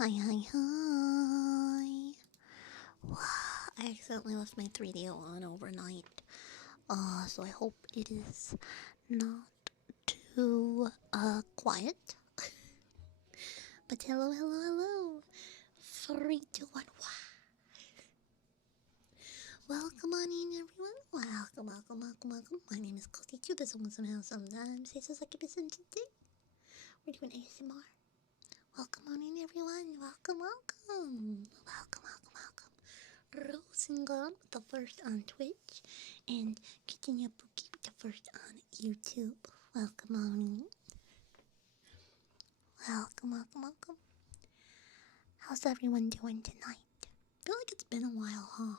Hi, hi, hi. I accidentally left my 3DO on overnight. So I hope it is not too, quiet. But hello, hello, hello. 3, 2, 1, welcome on in, everyone. Welcome. My name is Kokichu. This one somehow sometimes say so like a today. We're doing ASMR. Welcome on in, everyone. Welcome. Rosengon with the first on Twitch, and Kitchen Yabuki with the first on YouTube. Welcome on in. Welcome. How's everyone doing tonight? I feel like it's been a while, huh?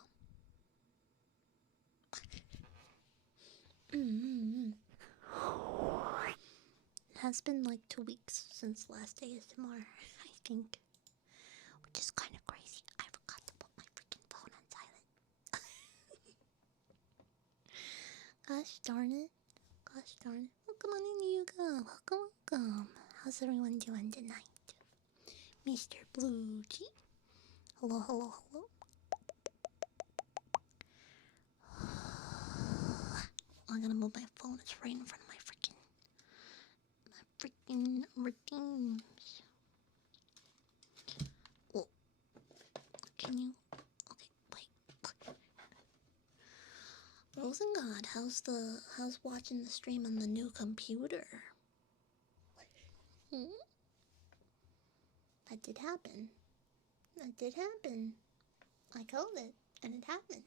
It has been like 2 weeks since last ASMR, I think. Which is kind of crazy. I forgot to put my freaking phone on silent. Gosh darn it. Welcome on in, Yuga. Welcome. How's everyone doing tonight? Mr. Blue G. Hello. I gotta move my phone. It's right in front of my freaking routines. Oh, can you? Okay, wait. Rosengod, how's watching the stream on the new computer? That did happen. I called it, and it happened.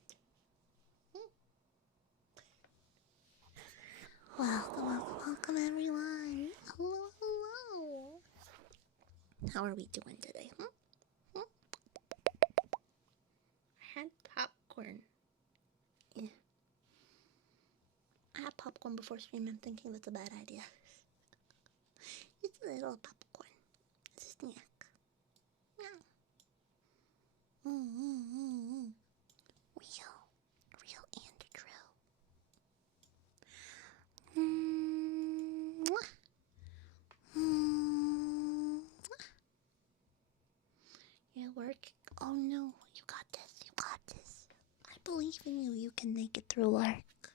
Welcome everyone. Hello. How are we doing today? I had popcorn. Yeah. I had popcorn before stream. I'm thinking that's a bad idea. Just a little popcorn. It's a snack. Yeah. Real and true. You're working. Oh no, you got this. I believe in you. You can make it through work.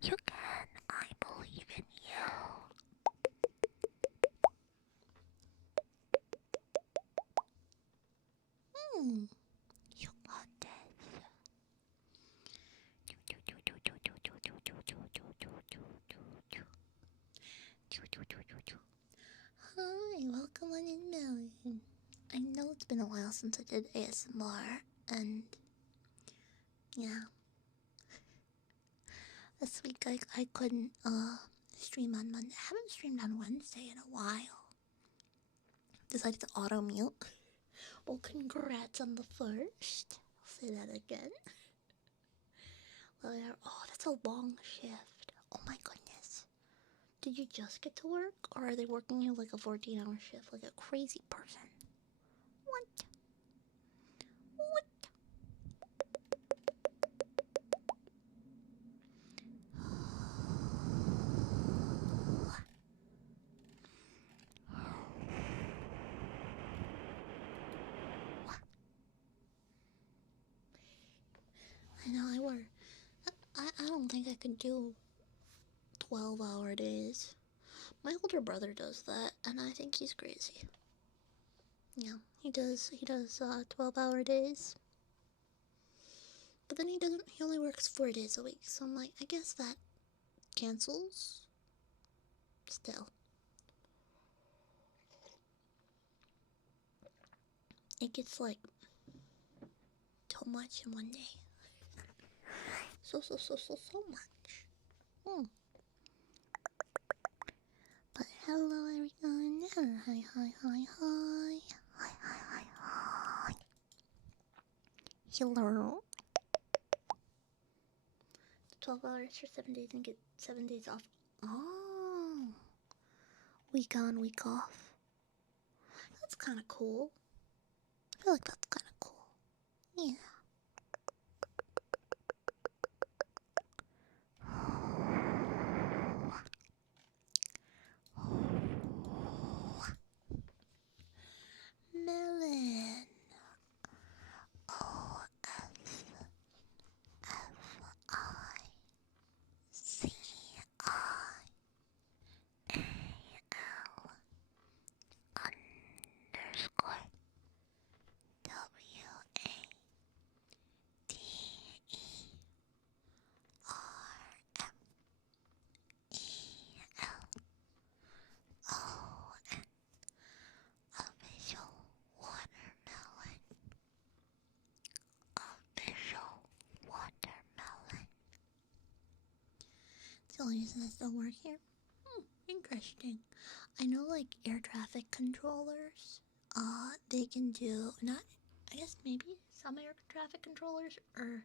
You can. I believe in you. You got this. Hi, welcome on in, Melon. I know it's been a while since I did ASMR, and yeah, this week I couldn't stream on Monday. I haven't streamed on Wednesday in a while. Decided to auto mute. Well, congrats on the first. I'll say that again. Well, oh, that's a long shift. Oh my goodness. Did you just get to work, or are they working you like a 14-hour shift, like a crazy person? What? I know I work. I don't think I could do 12-hour days. My older brother does that, and I think he's crazy. Yeah, he does 12-hour days. But then he only works 4 days a week, so I'm like, I guess that cancels. Still. It gets like too much in one day. So much. But hello everyone. Hi. 12 hours for 7 days and get 7 days off. Oh. Week on, week off. That's kind of cool. I feel like that's kind of cool. Yeah. Melon. Doesn't it still work here? Interesting. I know, like, air traffic controllers, they can do, not, I guess maybe some air traffic controllers or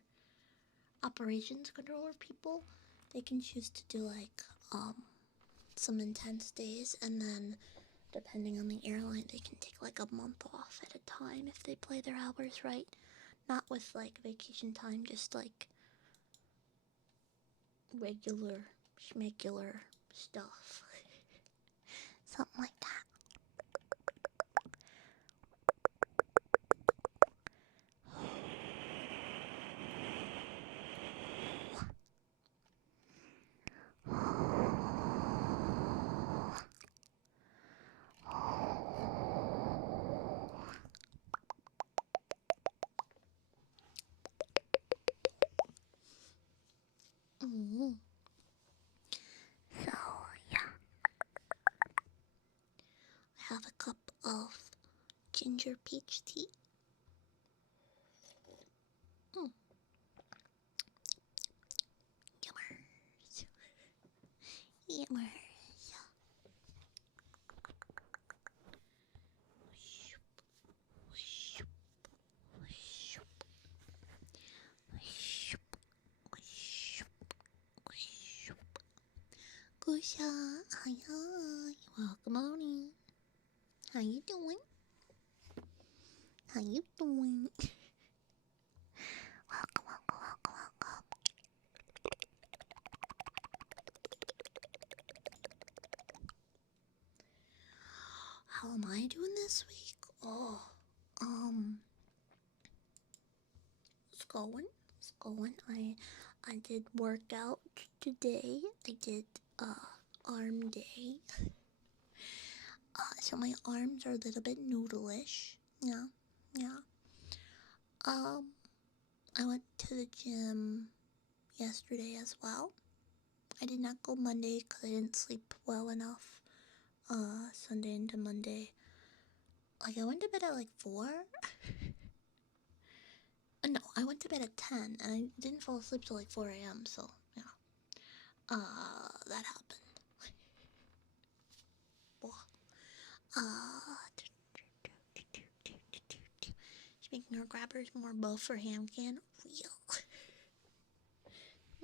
operations controller people, they can choose to do, like, some intense days, and then, depending on the airline, they can take, like, a month off at a time if they play their hours right. Not with, like, vacation time, just, like, regular, schmegular stuff. Something like that. So, yeah. I have a cup of ginger peach tea. Yummers. Yummers. Kusha, hi hi, welcome on in. How you doing? How you doing? Welcome, welcome, welcome, welcome. How am I doing this week? Oh, it's going. It's going. I did workout today. I did arm day. So my arms are a little bit noodleish. Yeah, yeah. I went to the gym yesterday as well. I did not go Monday because I didn't sleep well enough. Sunday into Monday. Like, I went to bed at like 4. No, I went to bed at 10 and I didn't fall asleep till like 4 a.m. So, yeah. That happened. She's making her grabbers more buff for ham can. Real.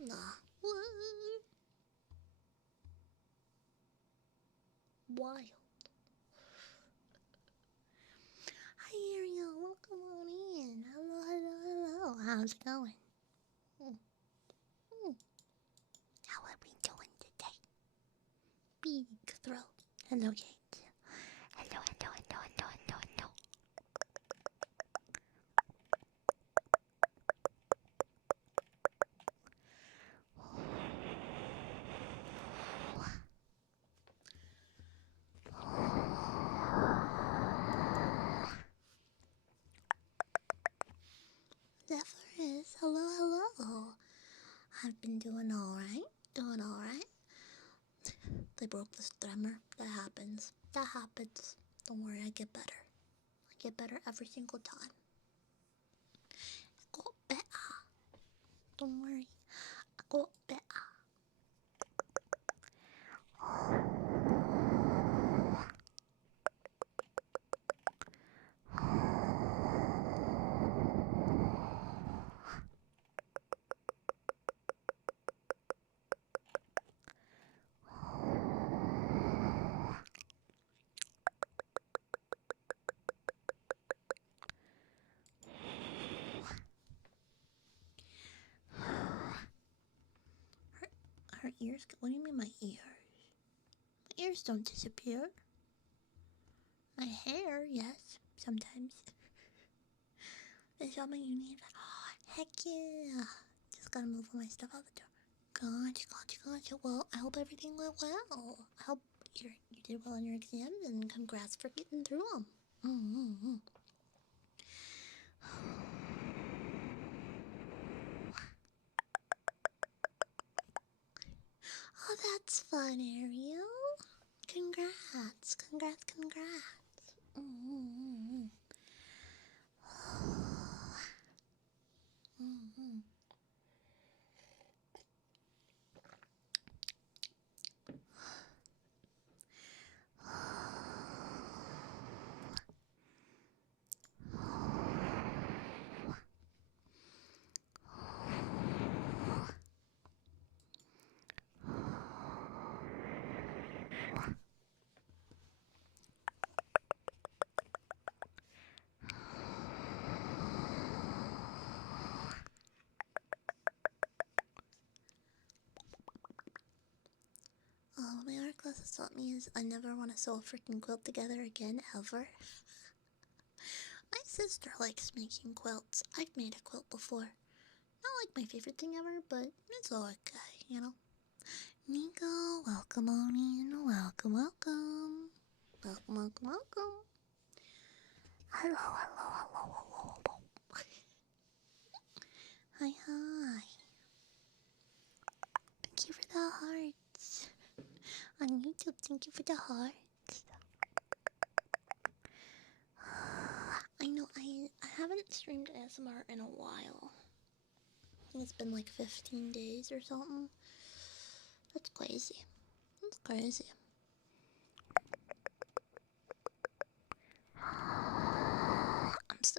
Nah. Wild. Hi Ariel, welcome on in. Hello, hello, hello. How's it going? How are we doing today? Big throat. Hello, Kate. Hello, hello, hello, hello, hello, hello. Zephyrus, hello, hello. I've been doing alright. Doing alright. They broke the stemmer. That happens. That happens. Don't worry, I get better. I get better every single time. I got better. Don't worry. I got better. Her ears? What do you mean my ears? My ears don't disappear. My hair, yes, sometimes. Is that what you need? Oh, heck yeah. Just gotta move all my stuff out the door. Gotcha. Well, I hope everything went well. I hope you did well in your exams, and congrats for getting through them. Oh, that's fun, Ariel. Congrats. What my art class has taught me is I never want to sew a freaking quilt together again, ever. My sister likes making quilts. I've made a quilt before. Not like my favorite thing ever, but it's okay, you know? Nico, welcome on in. Welcome, welcome. Welcome, welcome, welcome. Hello, hello, hello, hello, hello. Hi, hi. Thank you for the hearts. On YouTube, thank you for the hearts. I know I haven't streamed ASMR in a while. I think it's been like 15 days or something. That's crazy. That's crazy.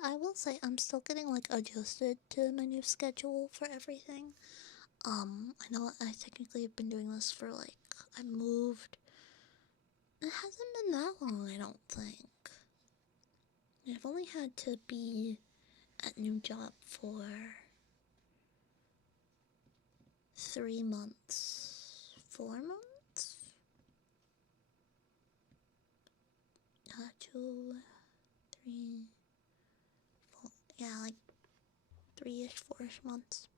I will say I'm still getting like adjusted to my new schedule for everything. I know I technically have been doing this for like, I moved. It hasn't been that long, I don't think. I've only had to be at new job for 3 months. 4 months? 2, 3, 4, yeah, like 3-ish, 4-ish months.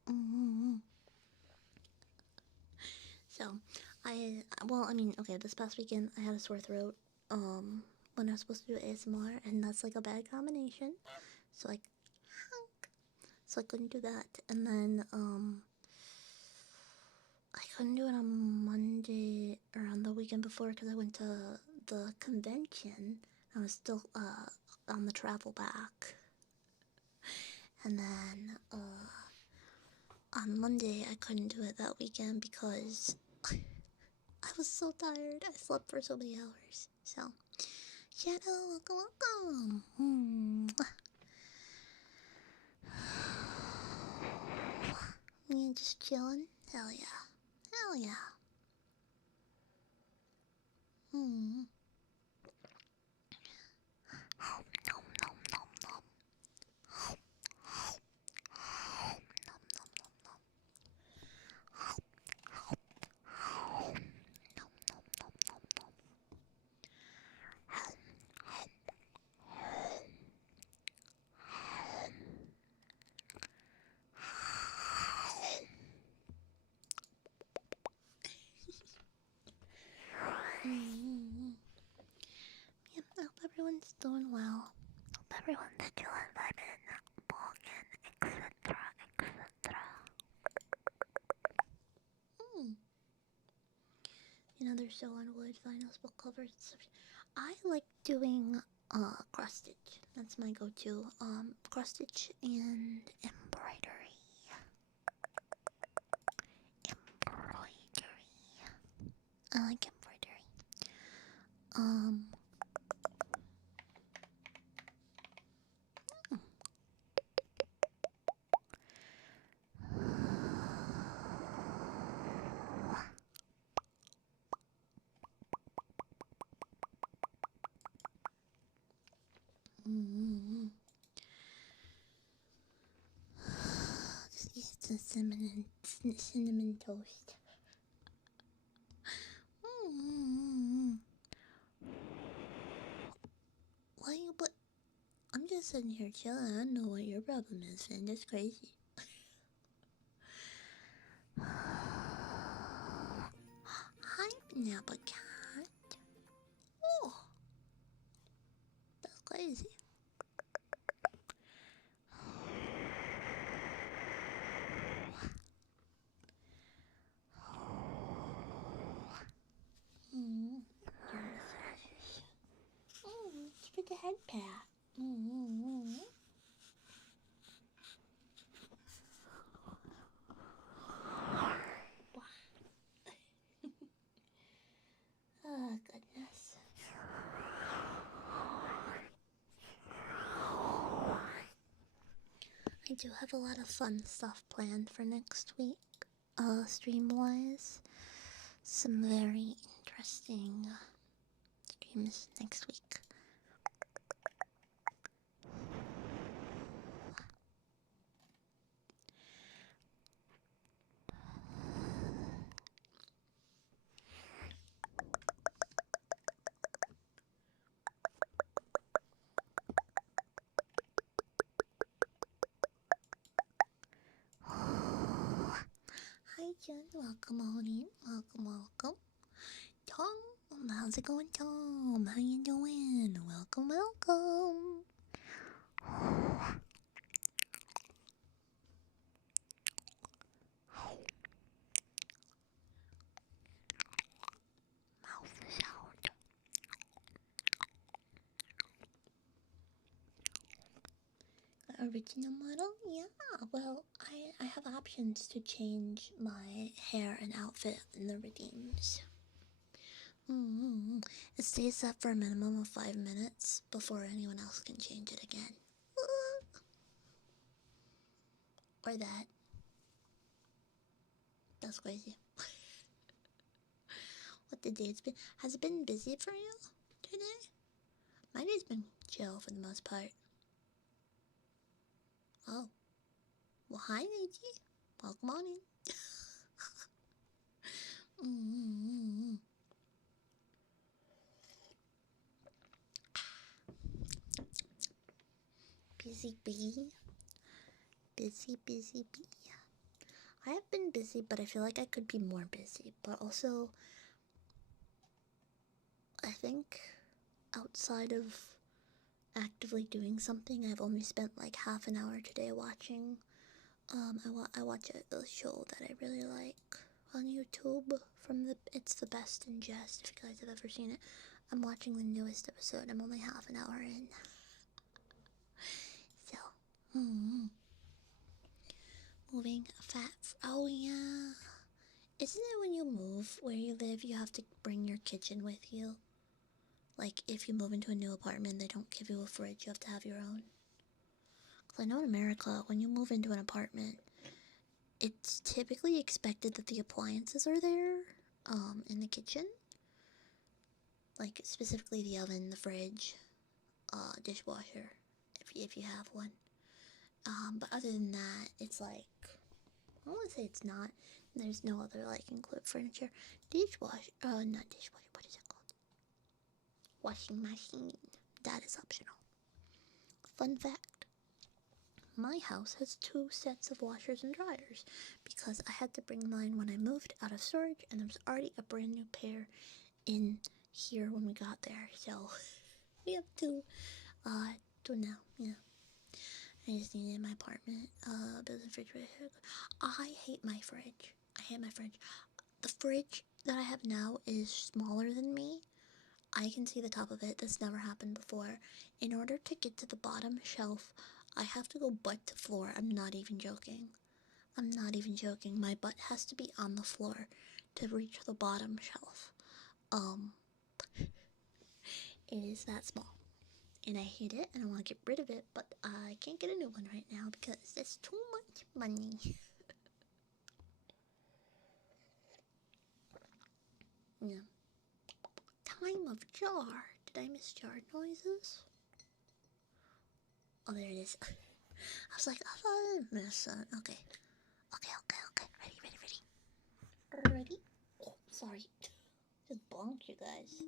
So, okay, this past weekend I had a sore throat, when I was supposed to do ASMR, and that's like a bad combination. So, like, so I couldn't do that. And then, I couldn't do it on Monday, or on the weekend before, because I went to the convention. I was still, on the travel back. And then, on Monday, I couldn't do it that weekend because I was so tired. I slept for so many hours. So, Shadow, welcome, welcome. You just chilling? Hell yeah. Hell yeah. Yep, I hope everyone's doing well. Hope everyone's chilling, vibing, walking, etc., etc. You know, they're so on wood, vinyls, book covers, and stuff. I like doing cross stitch. That's my go-to. Cross stitch and embroidery. Embroidery. I like embroidery. Just eat some cinnamon toast. Why you but I'm just sitting here chilling. I don't know what your problem is, man. That's crazy. Hi, Napa Cat. Oh, that's crazy. It's for the head pat. Oh, goodness. I do have a lot of fun stuff planned for next week. Stream-wise. Some very interesting streams next week. Hi Jen, welcome on in. Welcome. Tom, how's it going, Tom? How you doing? Welcome. Mouth sound. Original model? Yeah, well, I have options to change my hair and outfit in the redeems. It stays up for a minimum of 5 minutes before anyone else can change it again. Or that. That's crazy. What the day's been? Has it been busy for you today? My day's been chill for the most part. Oh. Well, hi, Neji. Welcome on in. Busy bee. Busy bee. I have been busy, but I feel like I could be more busy. But also, I think outside of actively doing something, I've only spent like half an hour today watching. I watch a show that I really like on YouTube from It's the Best in Jest. If you guys have ever seen it, I'm watching the newest episode. I'm only half an hour in. So, moving fat. Oh yeah, isn't it when you move where you live, you have to bring your kitchen with you? Like if you move into a new apartment, they don't give you a fridge. You have to have your own. Cause I know in America, when you move into an apartment, it's typically expected that the appliances are there, in the kitchen. Like specifically the oven, the fridge, dishwasher, if you have one. But other than that, it's like, I don't want to say it's not. There's no other like include furniture. Dishwasher, not dishwasher. What is it called? Washing machine. That is optional. Fun fact: my house has 2 sets of washers and dryers because I had to bring mine when I moved out of storage, and there was already a brand new pair in here when we got there. So we have 2 now. Yeah. I just needed my apartment. Built a refrigerator. I hate my fridge. The fridge that I have now is smaller than me. I can see the top of it. That's never happened before. In order to get to the bottom shelf, I have to go butt to floor. I'm not even joking. My butt has to be on the floor to reach the bottom shelf. It is that small. And I hate it, and I want to get rid of it, but I can't get a new one right now because it's too much money. Yeah. Time of jar. Did I miss jar noises? Oh, there it is. I was like, I thought I didn't miss it. Okay. Ready? Oh, sorry. Just bonked you guys.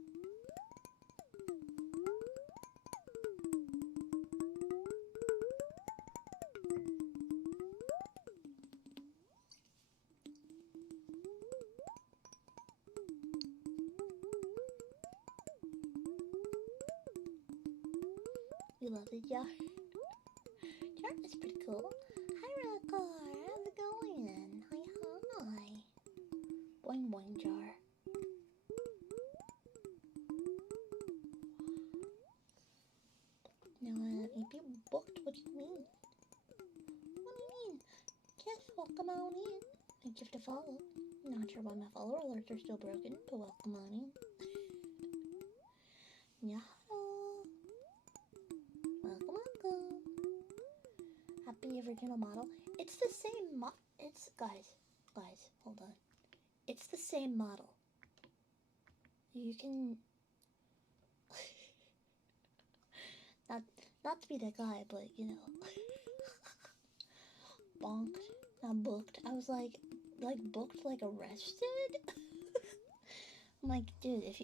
You love the jar? Jar is pretty cool. Hi, Rockar. How's it going? Hi. Boing boing jar. No, Eepy booked. What do you mean? Yes, welcome on in. Thank you for the follow. Not sure why my follower alerts are still broken, but welcome on in. Yeah. Welcome. Happy original model. It's the same guys, hold on. It's the same model. You can not not to be that guy, but you know, bonked, not booked. I was like booked, like arrested. I'm like, dude, if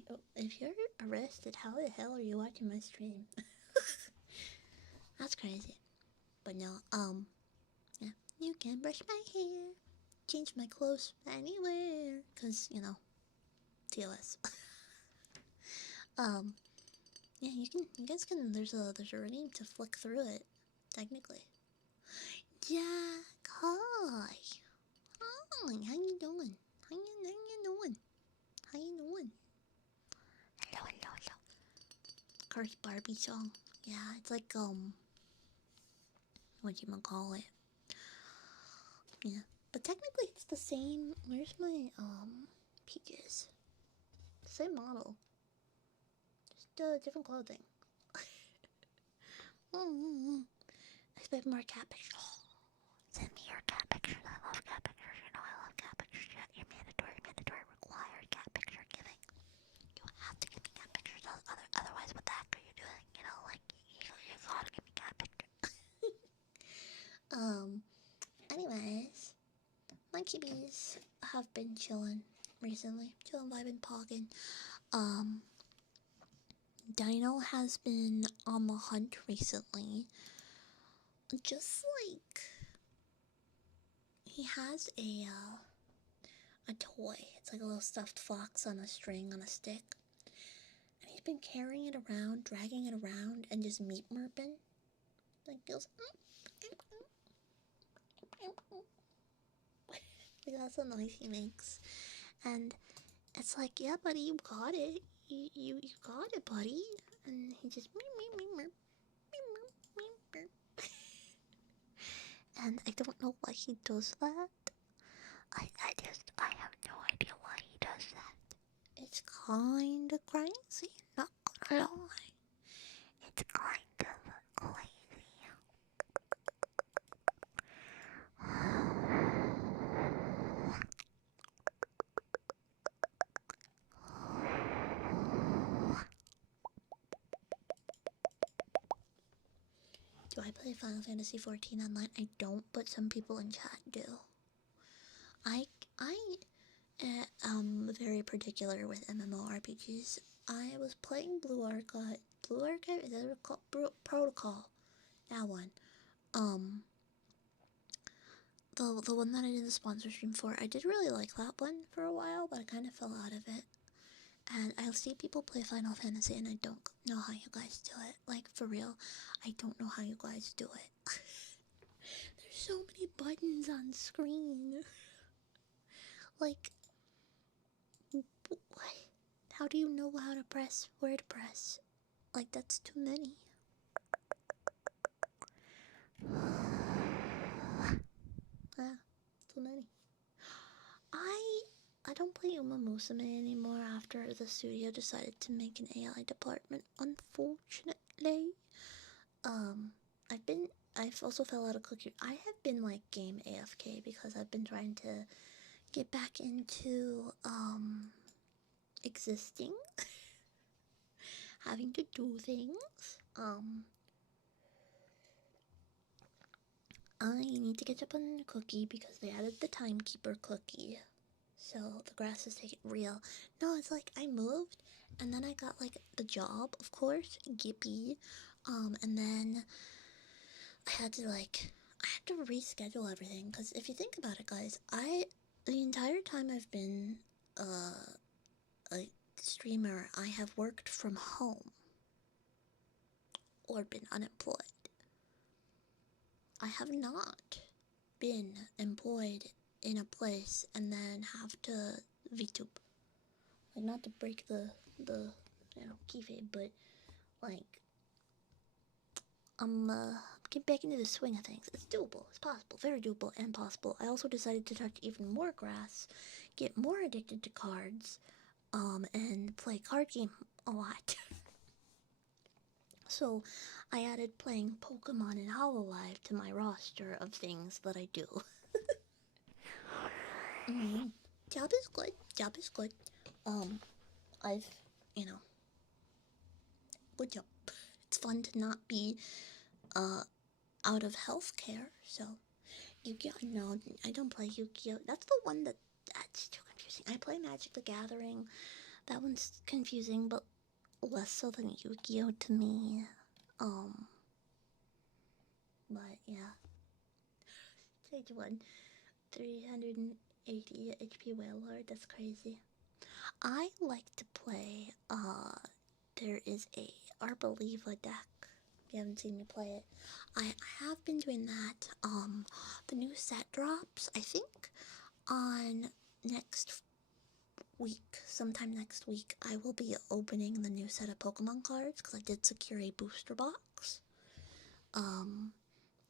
you're arrested, how the hell are you watching my stream? That's crazy. But no, yeah, you can brush my hair, change my clothes anywhere, cause you know, TOS. um, yeah, you guys can. There's a rating to flick through it, technically. Yeah, hi, hi, how you doing? How you doing? How you doing? Hello, hello, hello. Cars Barbie song. Yeah, it's like what you might call it. Yeah, but technically it's the same. Where's my peaches? Same model, just different clothing. Expect more cat pictures. Send me your cat pictures. I love cat pictures. You know I love cat pictures. You're mandatory, required cat picture giving. You have to give me cat pictures. Otherwise, what the heck are you doing? You know, like you gotta give me cat pictures. Anyways, my kitties have been chilling recently. Chilling, vibing, pogging. Um, Dino has been on the hunt recently. Just like he has a toy. It's like a little stuffed fox on a string on a stick. And he's been carrying it around, dragging it around, and just meat merping. Like goes like that's the noise he makes. And it's like, yeah, buddy, you got it. You got it, buddy. And he just and I don't know why he does that. I have no idea why he does that. It's kinda crazy, not gonna lie. It's kind of crazy. Do I play Final Fantasy XIV online? I don't, but some people in chat do. I am very particular with MMORPGs. I was playing Blue Archive. Blue Archive is that called Protocol? That one. The one that I did the sponsor stream for. I did really like that one for a while, but I kind of fell out of it. And I'll see people play Final Fantasy, and I don't know how you guys do it. Like, for real, I don't know how you guys do it. There's so many buttons on screen. Like, what? How do you know how to press, where to press? Like, that's too many. Ah, too many. I don't play Uma Musume anymore after the studio decided to make an AI department, unfortunately. I've also fell out of Cookie. I have been like game AFK because I've been trying to get back into, existing. Having to do things. I need to catch up on Cookie because they added the timekeeper cookie. So the grass is taking real. No, it's like I moved and then I got like the job, of course, Gippy. And then I had to reschedule everything because if you think about it, guys, the entire time I've been a streamer, I have worked from home or been unemployed. I have not been employed in a place and then have to VTube. Like, not to break the kayfabe, but like get back into the swing of things. It's doable. It's possible. Very doable and possible. I also decided to touch even more grass, get more addicted to cards, and play card game a lot. So, I added playing Pokemon and Hololive to my roster of things that I do. Job is good. Job is good. I've, you know, good job. It's fun to not be out of healthcare. So Yu-Gi-Oh! No, I don't play Yu-Gi-Oh! That's the one that's too confusing. I play Magic the Gathering. That one's confusing, but less so than Yu-Gi-Oh! To me. But yeah. Stage 1, 380 HP Whale Lord. That's crazy. I like to play, there is a Arbaliva deck. If you haven't seen me play it, I have been doing that. The new set drops, I think, on next week. Sometime next week, I will be opening the new set of Pokemon cards because I did secure a booster box,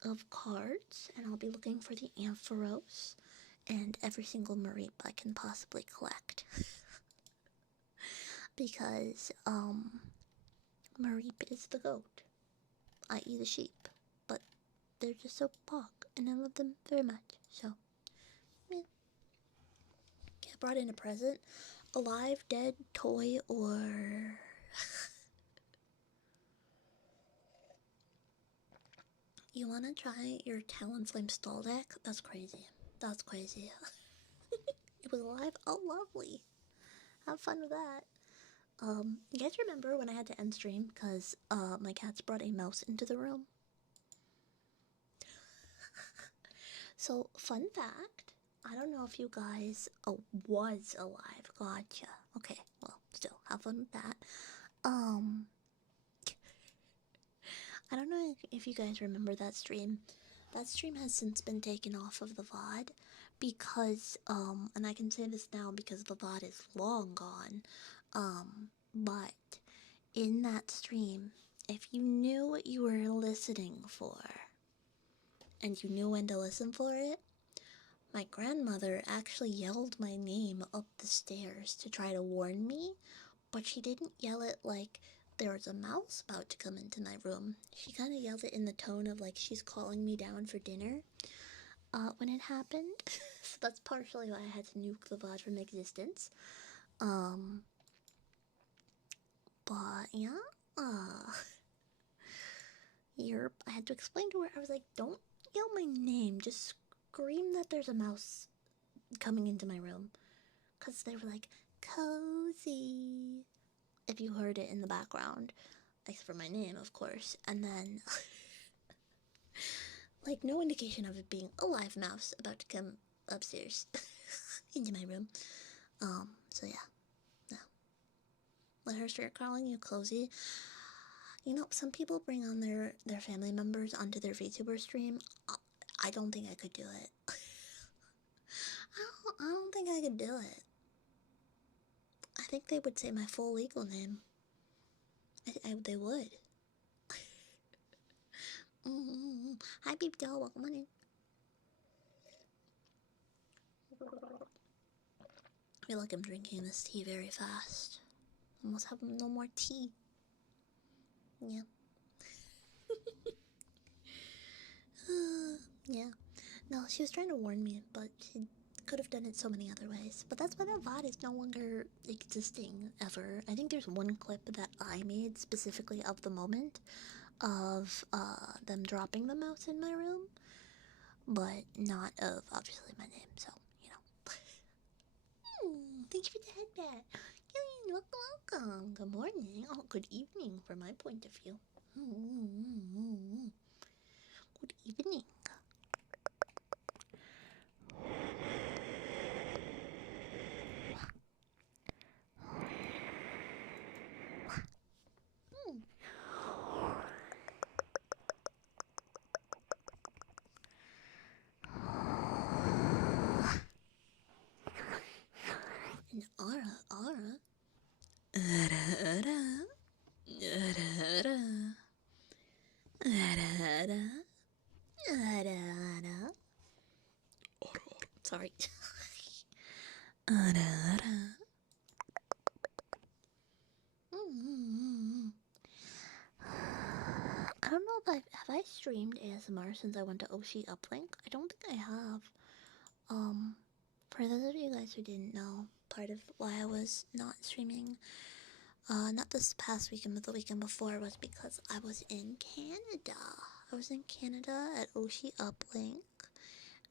of cards, and I'll be looking for the Ampharos and every single Mareep I can possibly collect. Because, Mareep is the goat, i.e. the sheep, but they're just so pog, and I love them very much, so, yeah. I brought in a present, alive, dead, toy, or... You wanna try your Talonflame stall deck? That's crazy. That's crazy. It was alive? Oh, lovely. Have fun with that. You guys remember when I had to end stream because my cats brought a mouse into the room? So, fun fact, I don't know if you guys was alive. Gotcha. Okay, well, still, have fun with that. I don't know if you guys remember that stream. That stream has since been taken off of the VOD because, and I can say this now because the VOD is long gone, but in that stream, if you knew what you were listening for, and you knew when to listen for it, my grandmother actually yelled my name up the stairs to try to warn me, but she didn't yell it like there was a mouse about to come into my room. She kind of yelled it in the tone of like she's calling me down for dinner when it happened. So that's partially why I had to nuke the VOD from existence. But yeah, I had to explain to her, I was like, don't yell my name, just scream that there's a mouse coming into my room. Because they were like, cozy, if you heard it in the background. Except for my name, of course. And then, like, no indication of it being a live mouse about to come upstairs into my room. So yeah. No. Let her start calling you cozy. You know, some people bring on their family members onto their VTuber stream. I don't think I could do it. I don't think I could do it. I think they would say my full legal name. They would. Hi, Beep Doll. Welcome on in. I feel like I'm drinking this tea very fast. Almost have no more tea. Yeah. Yeah. No, she was trying to warn me, but she could have done it so many other ways. But that's why that VOD is no longer existing ever. I think there's one clip that I made specifically of the moment of them dropping the mouse in my room, but not of obviously my name, so you know. Thank you for the headband. Welcome. Good morning. Oh, good evening from my point of view. Good evening. And Ara. Sorry. I don't know if have I streamed ASMR since I went to Oshi Uplink. I don't think I have. For those of you guys who didn't know, part of why I was not streaming, not this past weekend, but the weekend before, was because I was in Canada. I was in Canada at Oshi Uplink,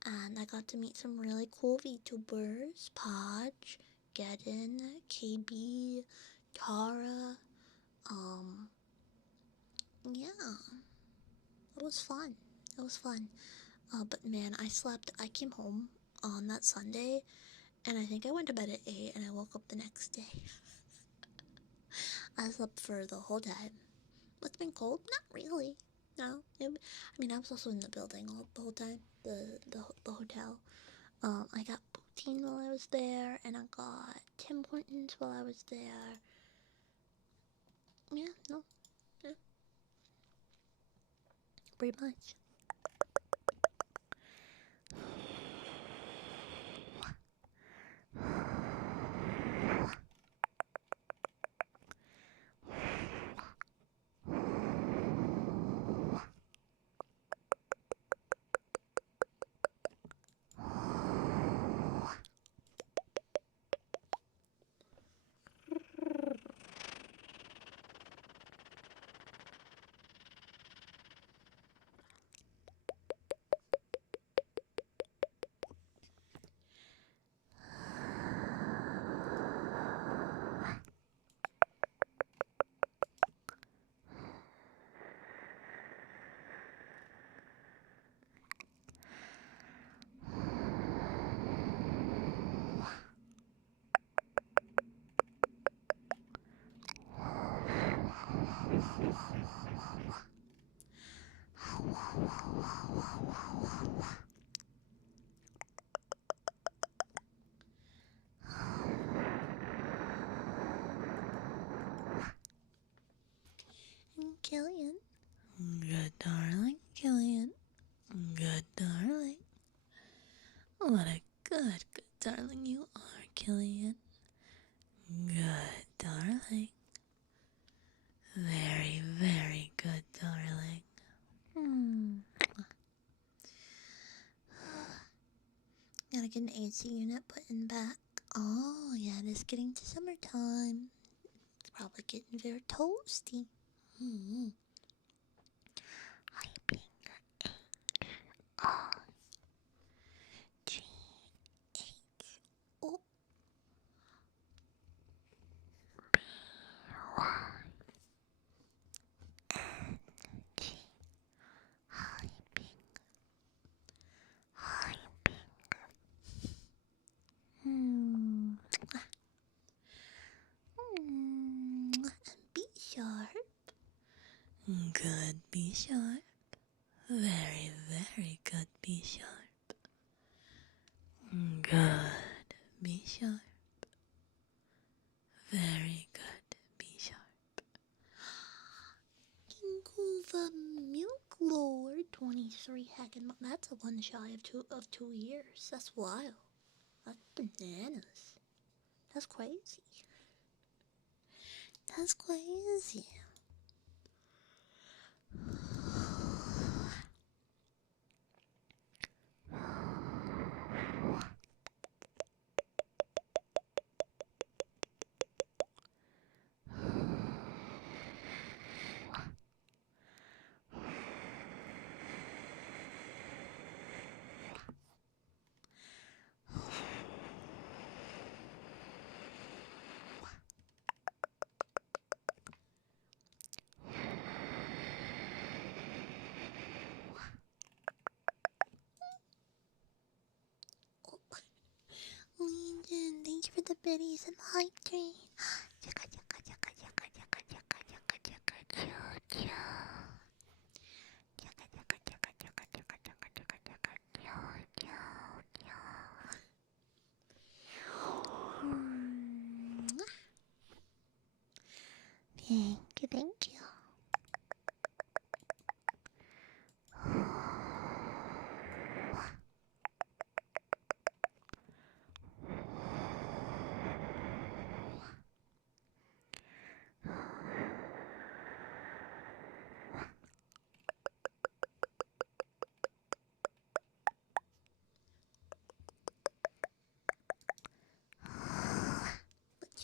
and I got to meet some really cool VTubers, Podge, Gedden, KB, Tara, yeah, it was fun. It was fun. But man, I came home on that Sunday, and I think I went to bed at 8, and I woke up the next day. I slept for the whole time. It's been cold? Not really. No. I was also in the building the whole time. The hotel. I got poutine while I was there, and I got Tim Hortons while I was there. Yeah, no. Yeah. Pretty much. Killian. Good darling, Killian. Good darling. What a good darling you are, Killian. Good darling. Very, very good darling. Gotta get an AC unit put in back. Oh, yeah, it is getting to summertime. It's probably getting very toasty. Hi, Pink. R G H O B Y N G. Hi, Pink. Hi, Pink. Be sharp. Good, be sharp. Very, very good, be sharp. Good, be sharp. Very good, be sharp. Kinkuva Milk Lord 23 heckin' that's a one shy of 2 years. That's wild. That's bananas. That's crazy. That's crazy. Legion, thank you for the biddies and the hype train. Thank you, thank you.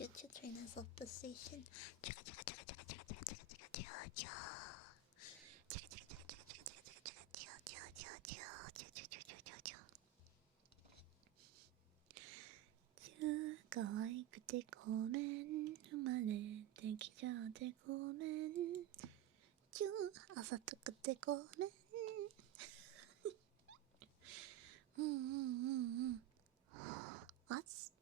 choo-choo train has left the station. Chugga chugga chugga chugga chugga chugga chugga chugga choo-choo. Chugga chugga chugga chugga chugga chugga chugga chugga choo-choo choo-choo-choo-choo-choo-choo. 可愛くてごめん生まれてきちゃってごめん朝とくてごめん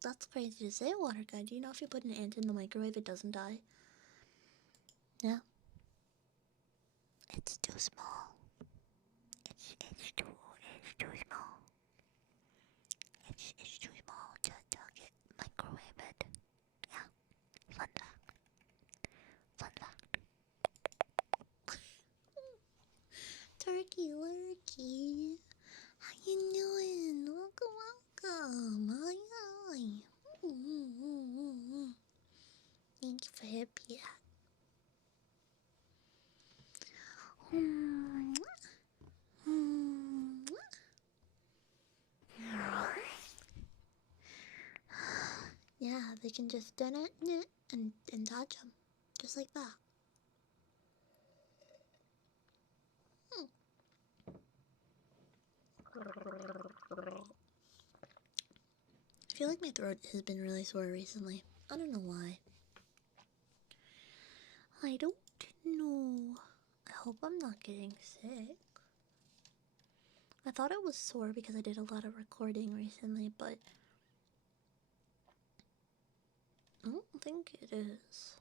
That's crazy to say, water guy. Do you know if you put an ant in the microwave it doesn't die? Yeah. It's too small. It's too small. It's too small to get microwaved. Yeah. Fun fact. Turkey lurkey. How you doing? Welcome. Hi. Thank you for happy. Yeah, they can just done it and dodge them, just like that. I feel like my throat has been really sore recently. I don't know why. I don't know. I hope I'm not getting sick. I thought it was sore because I did a lot of recording recently, but I don't think it is.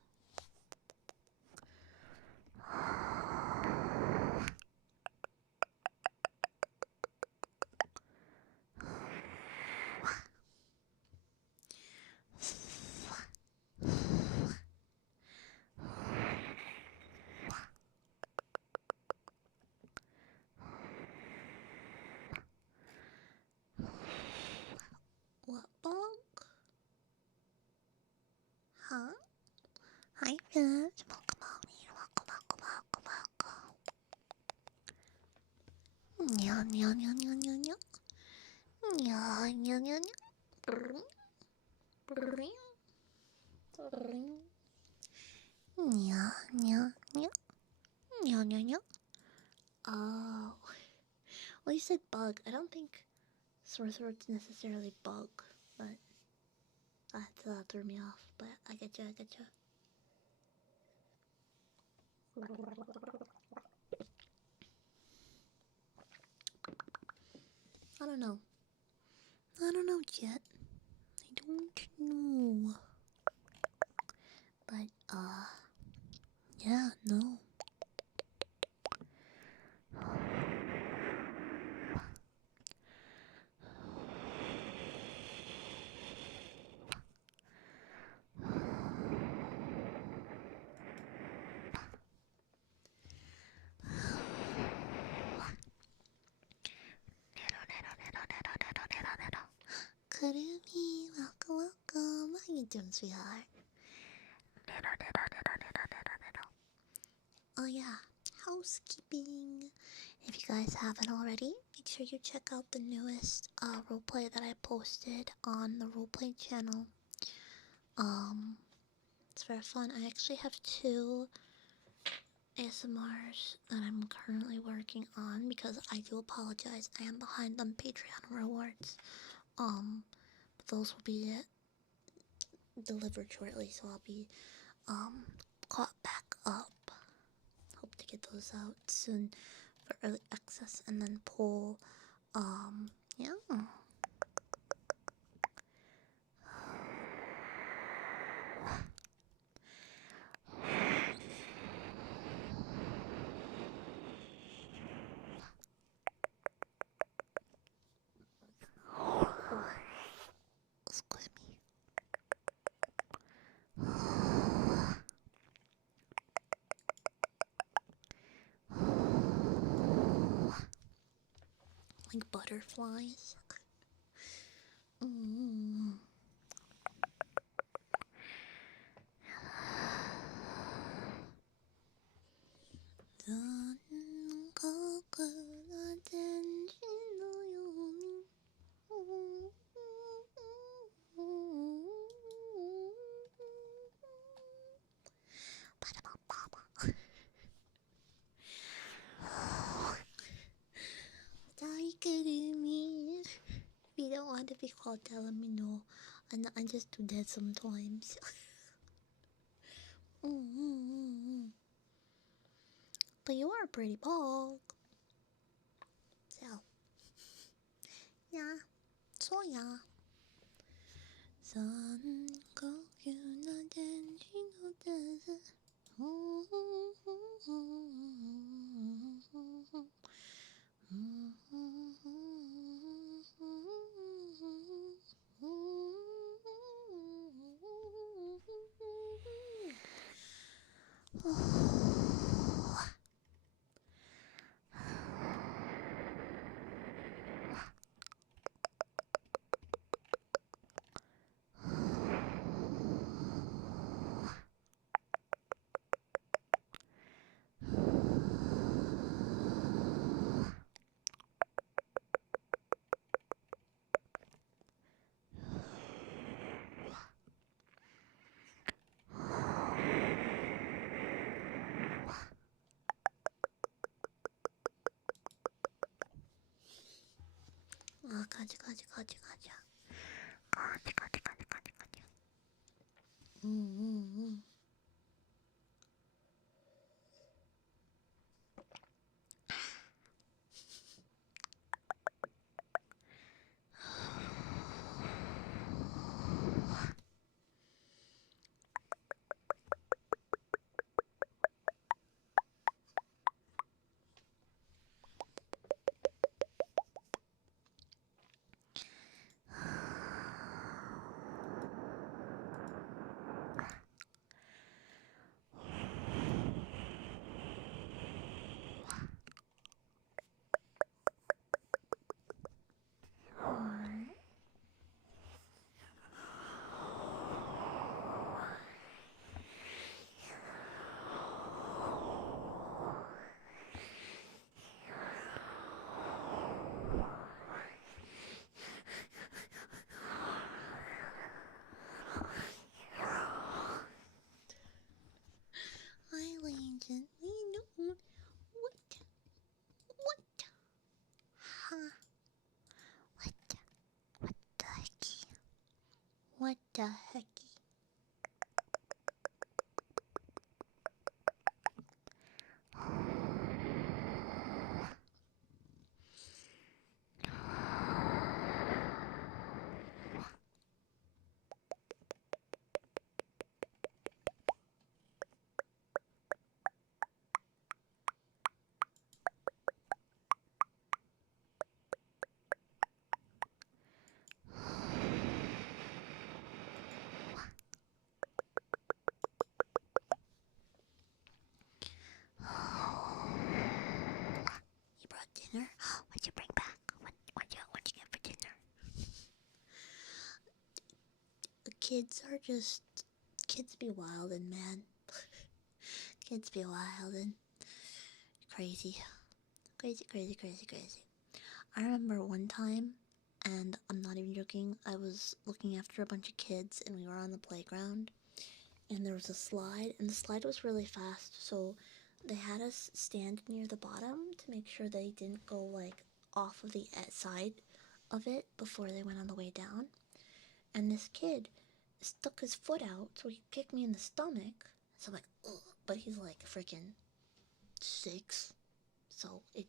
What bug? Huh? Hi, friends. Welcome. Meow, meow, meow, meow, meow, meow. Meow, meow, meow, meow. Meow, meow, meow. Meow, meow, meow. Oh. Well, you said bug. I don't think sore throat's necessarily bug, but that threw me off. But I get you. I don't know yet. I don't know. But, yeah, no. Kurumi, welcome. How you doing, sweetheart? Oh yeah, housekeeping. If you guys haven't already, make sure you check out the newest roleplay that I posted on the roleplay channel. It's very fun. I actually have 2 ASMRs that I'm currently working on because I do apologize. I am behind on Patreon rewards. But those will be delivered shortly, so I'll be caught back up. Hope to get those out soon for early access and then pull yeah. Excuse me. Like butterflies. call telling me no. And I just do that sometimes. But you are pretty bald. So, yeah. So, yeah. 三呼吸の天使の手で 가지. I gently know what? Huh? What the hecky? What the hecky? You brought dinner? What'd you bring back? What'd you get for dinner? The kids be wildin', man. Kids be wildin'. Crazy. I remember one time, and I'm not even joking, I was looking after a bunch of kids and we were on the playground and there was a slide and the slide was really fast, so they had us stand near the bottom to make sure they didn't go like off of the side of it before they went on the way down. And this kid stuck his foot out, so he kicked me in the stomach. So I'm like, ugh, but he's like freaking 6, so it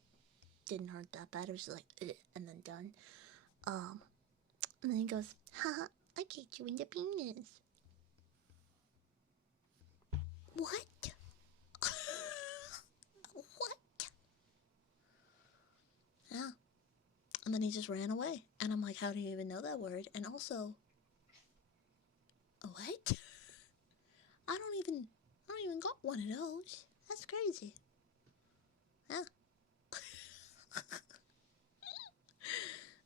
didn't hurt that bad. It was just like, ugh, and then done. And then he goes, haha, I kicked you in the penis. What? What? Yeah. And then he just ran away. And I'm like, how do you even know that word? And also, what? I don't even got one of those. That's crazy. Yeah.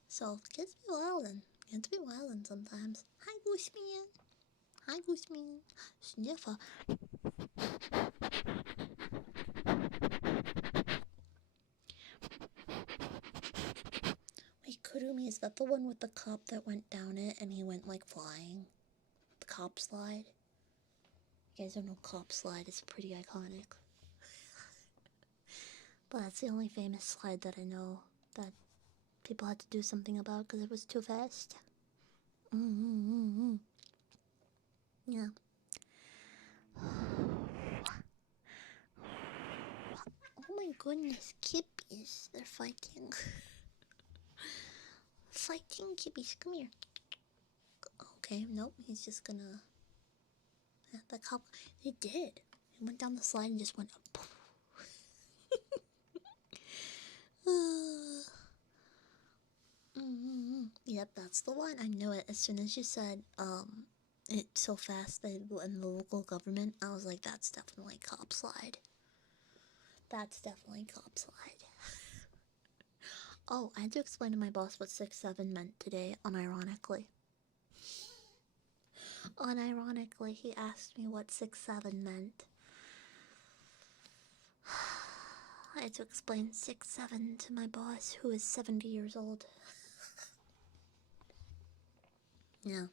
So, kids be wildin'. Kids be wildin' sometimes. Hi, Gooseman. Hi, Gooseman. Sniffer. Wait, Kurumi, is that the one with the cop that went down it and he went like flying? The cop slide? You guys don't know cop slide, it's pretty iconic. But that's the only famous slide that I know that people had to do something about because it was too fast. Yeah. Oh my goodness, kippies. They're fighting. Fighting kippies. Come here. Okay, nope. He's just gonna. The cop. He did. He went down the slide and just went up. Yep, that's the one. I knew it as soon as you said it so fast that in the local government. I was like, that's definitely cop slide. That's definitely cop slide. Oh, I had to explain to my boss what 6-7 meant today, unironically. Unironically, he asked me what 6-7 meant. I had to explain 6-7 to my boss, who is 70 years old. Yeah.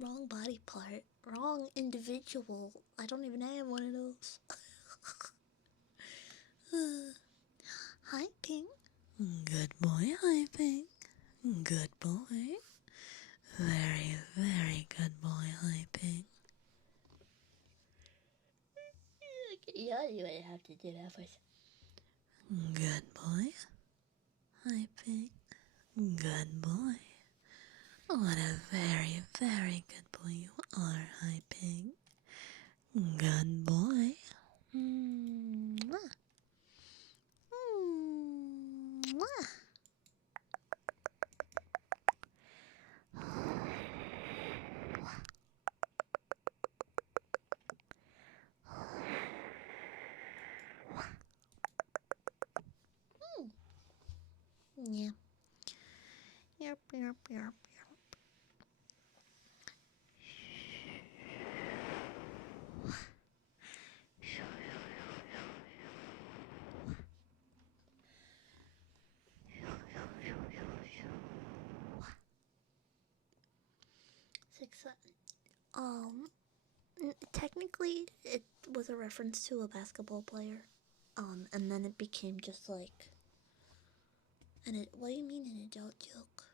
Wrong body part. Wrong individual. I don't even have one of those. Hi, Pink. Good boy, hi, Pink. Good boy. Very, very good boy, hi, Pink. Yeah, you might have to do that voice. Good boy. Hi, Pink. Good boy. What a very, very good boy you are, hi, Pink. Good boy. Mwah. Mwah. Yeah. Yep, yep, yep. Six. Technically, it was a reference to a basketball player. And then it became just like what do you mean an adult joke?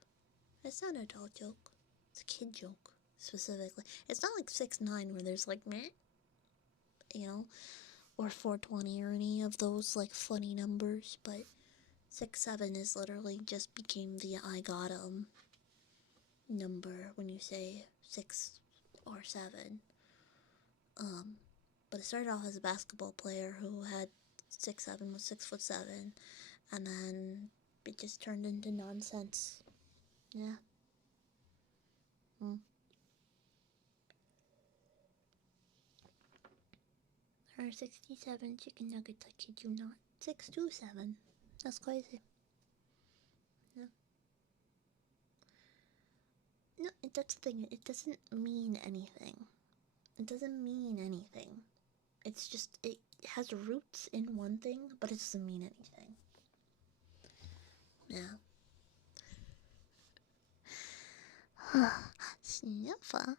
It's not an adult joke. It's a kid joke, specifically. It's not like 6-9 where there's like meh, or 420 or any of those like funny numbers, but 6-7 is literally just became the I got 'em number when you say 6 or 7. But it started off as a basketball player who had 6'7", was 6'7", and then it just turned into nonsense. Yeah. There are 67 chicken nuggets, I kid you not. 627. That's crazy. Yeah. No, that's the thing. It doesn't mean anything. It doesn't mean anything. It's just, it has roots in one thing, but it doesn't mean anything. Yeah. Sniffer.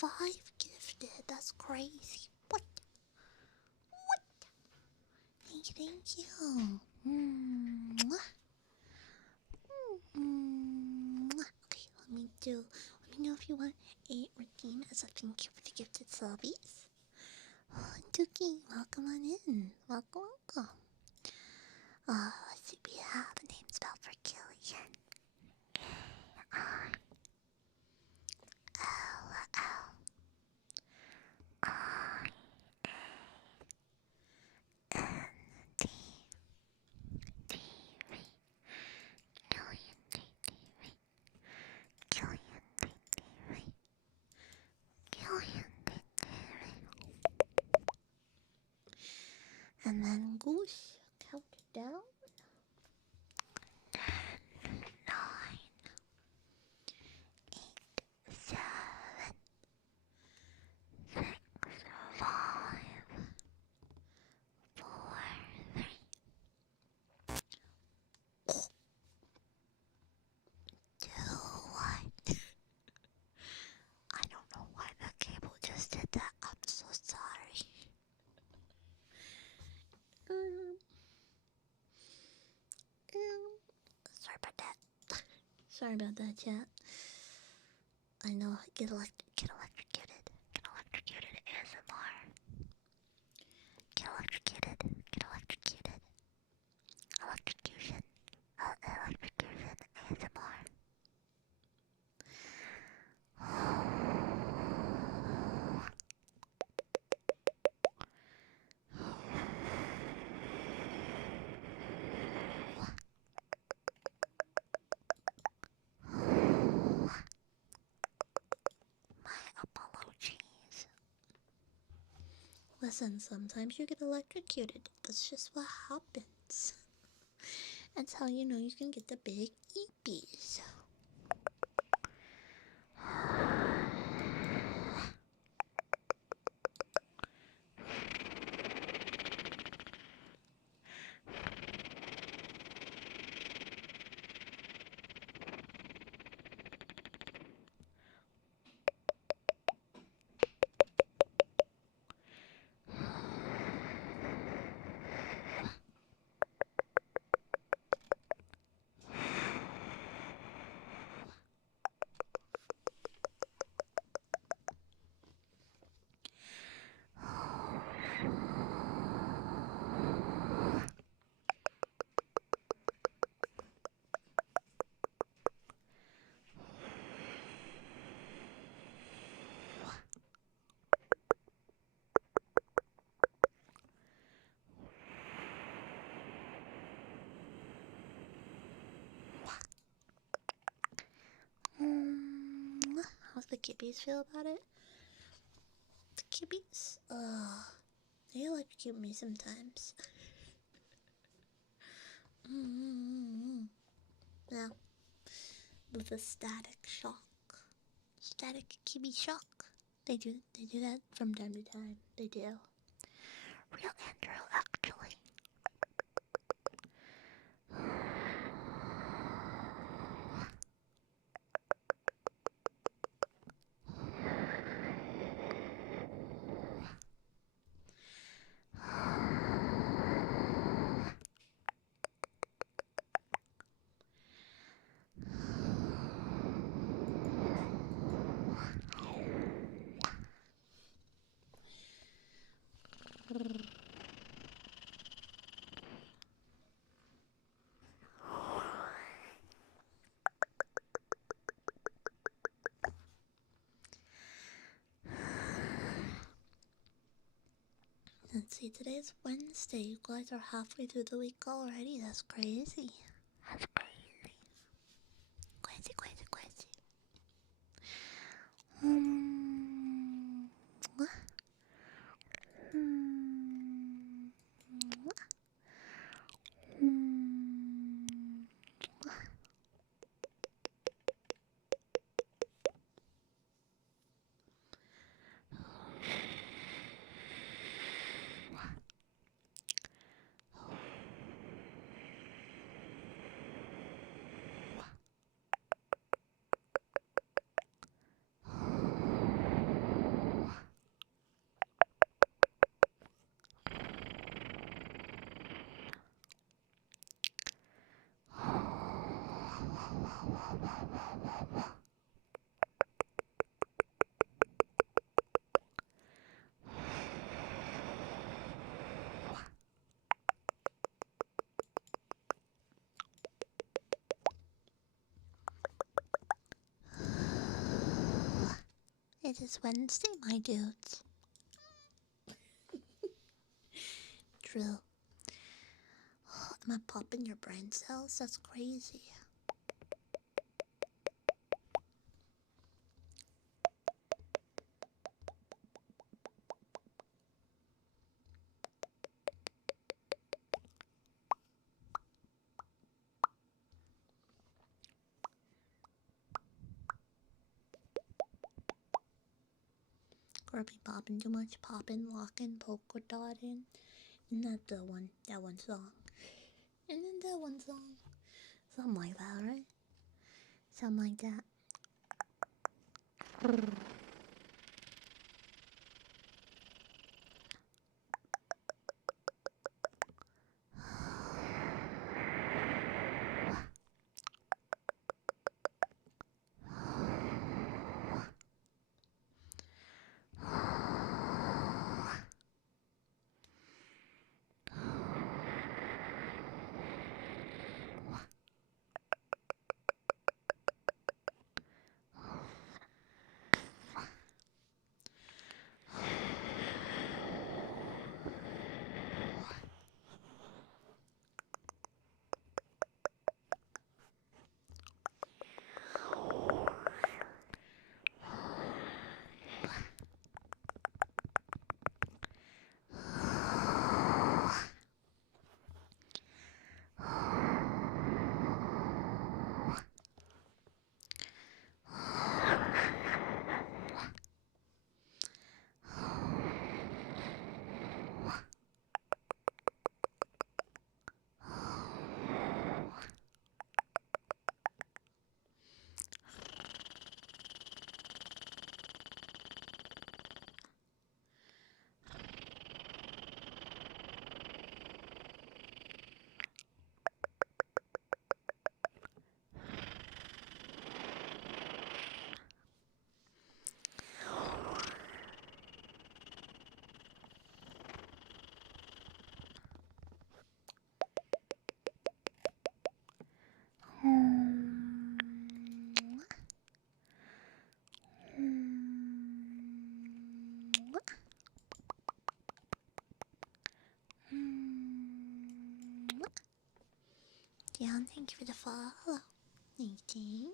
5 gifted. That's crazy. What? Thank you. Mwah. Okay, let me know if you want a redeem as a thank you for the gifted subbies. Tuki, welcome on in. Welcome. Let's see, we have a name spell for Killian. And then Goose, count down. 9, 8, 7, 6, 5, 4, 3, 2, 1. I don't know why that cable just did that. I'm so sorry. Sorry about that. Sorry about that, chat. I know. Get electrocuted. Get electrocuted ASMR. Get electrocuted. Get electrocuted. Electrocution. Electrocution ASMR. Apologies. Listen, sometimes you get electrocuted. That's just what happens. That's how you know you can get the big Eepies. How's the kibbies feel about it? The kibbies? They electrocute me sometimes. Yeah. With a static shock. Static kibby shock. They do that from time to time. They do. Real Andrew, actually. Let's see, today's Wednesday. You guys are halfway through the week already. That's crazy. That's crazy. Crazy. It is Wednesday, my dudes. True. Am I popping your brain cells? That's crazy. Or be popping too much, popping, locking, polka dotting. Not the one, that one song. And then that one song. Something like that, right? Something like that. Yeah, thank you for the follow. Thank you.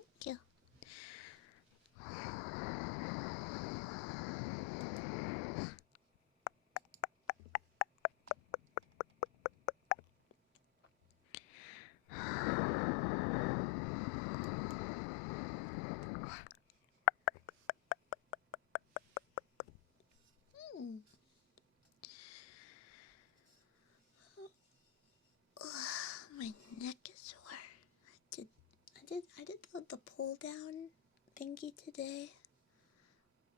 My neck is sore. I did the pull down thingy today.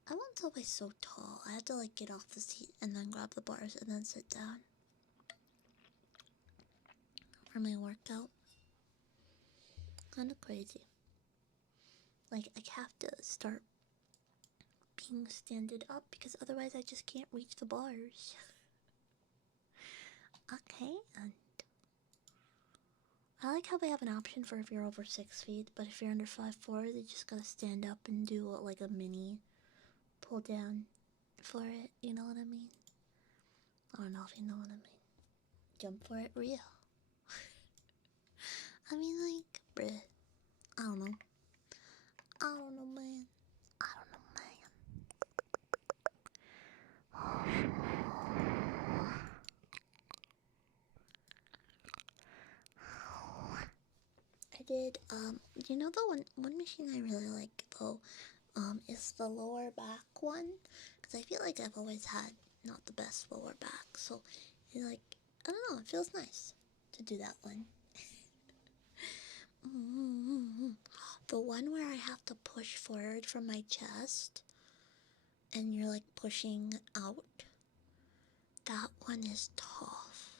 I was always so tall. I had to like get off the seat and then grab the bars and then sit down for my workout. Kind of crazy. Like I have to start being standing up because otherwise I just can't reach the bars. Okay, and I like how they have an option for if you're over 6 feet, but if you're under 5'4", they just gotta stand up and do like a mini pull down for it. You know what I mean? I don't know if you know what I mean. Jump for it real. I mean, like, bruh. I don't know. I don't know, man. I don't know, man. I did, you know the one machine I really like, though, is the lower back one? Because I feel like I've always had not the best lower back, so, it, like, I don't know, it feels nice to do that one. The one where I have to push forward from my chest, and you're, like, pushing out, that one is tough.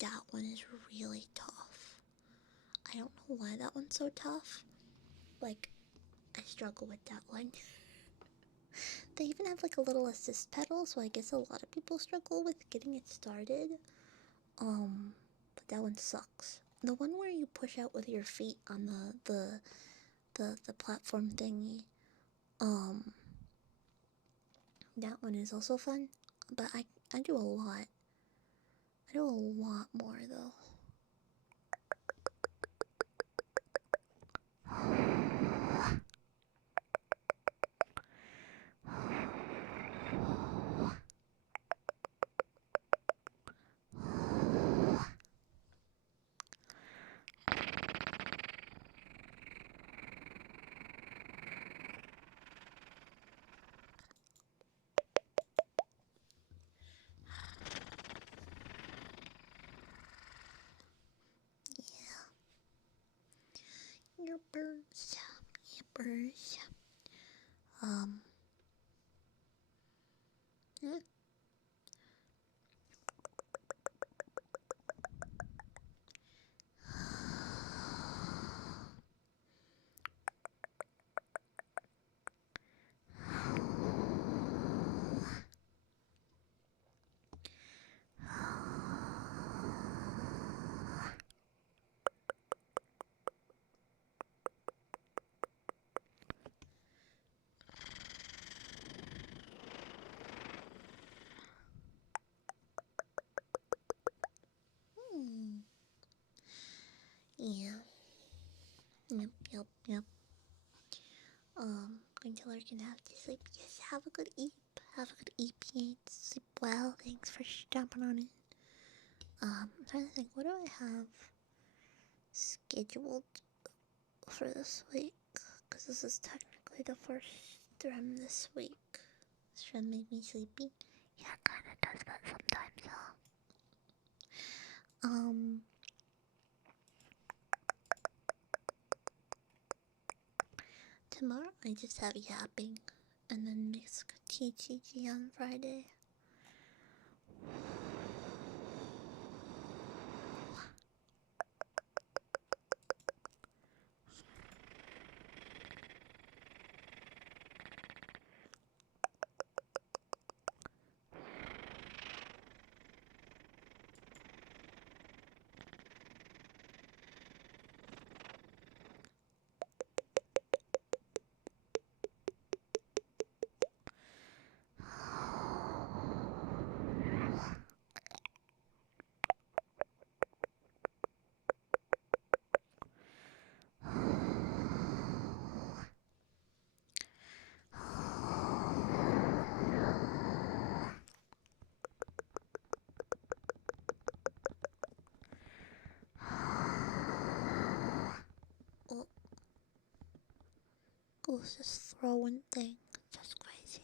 That one is really tough. I don't know why that one's so tough. Like, I struggle with that one. They even have like a little assist pedal, so I guess a lot of people struggle with getting it started. But that one sucks. The one where you push out with your feet on the platform thingy. That one is also fun, but I do a lot. I do a lot more though. Yippers. Yippers. Yeah. Yeah. Yep. Going to learn and have to sleep. Yes, have a good eep. Have a good eepy. Sleep well. Thanks for jumping on it. I'm trying to think, what do I have scheduled for this week? Because this is technically the first stream this week. This stream made me sleepy. Yeah, it kinda does that sometimes, huh? Tomorrow I just have yapping, and then mix TTG on Friday. Goes just throwing things, just crazy.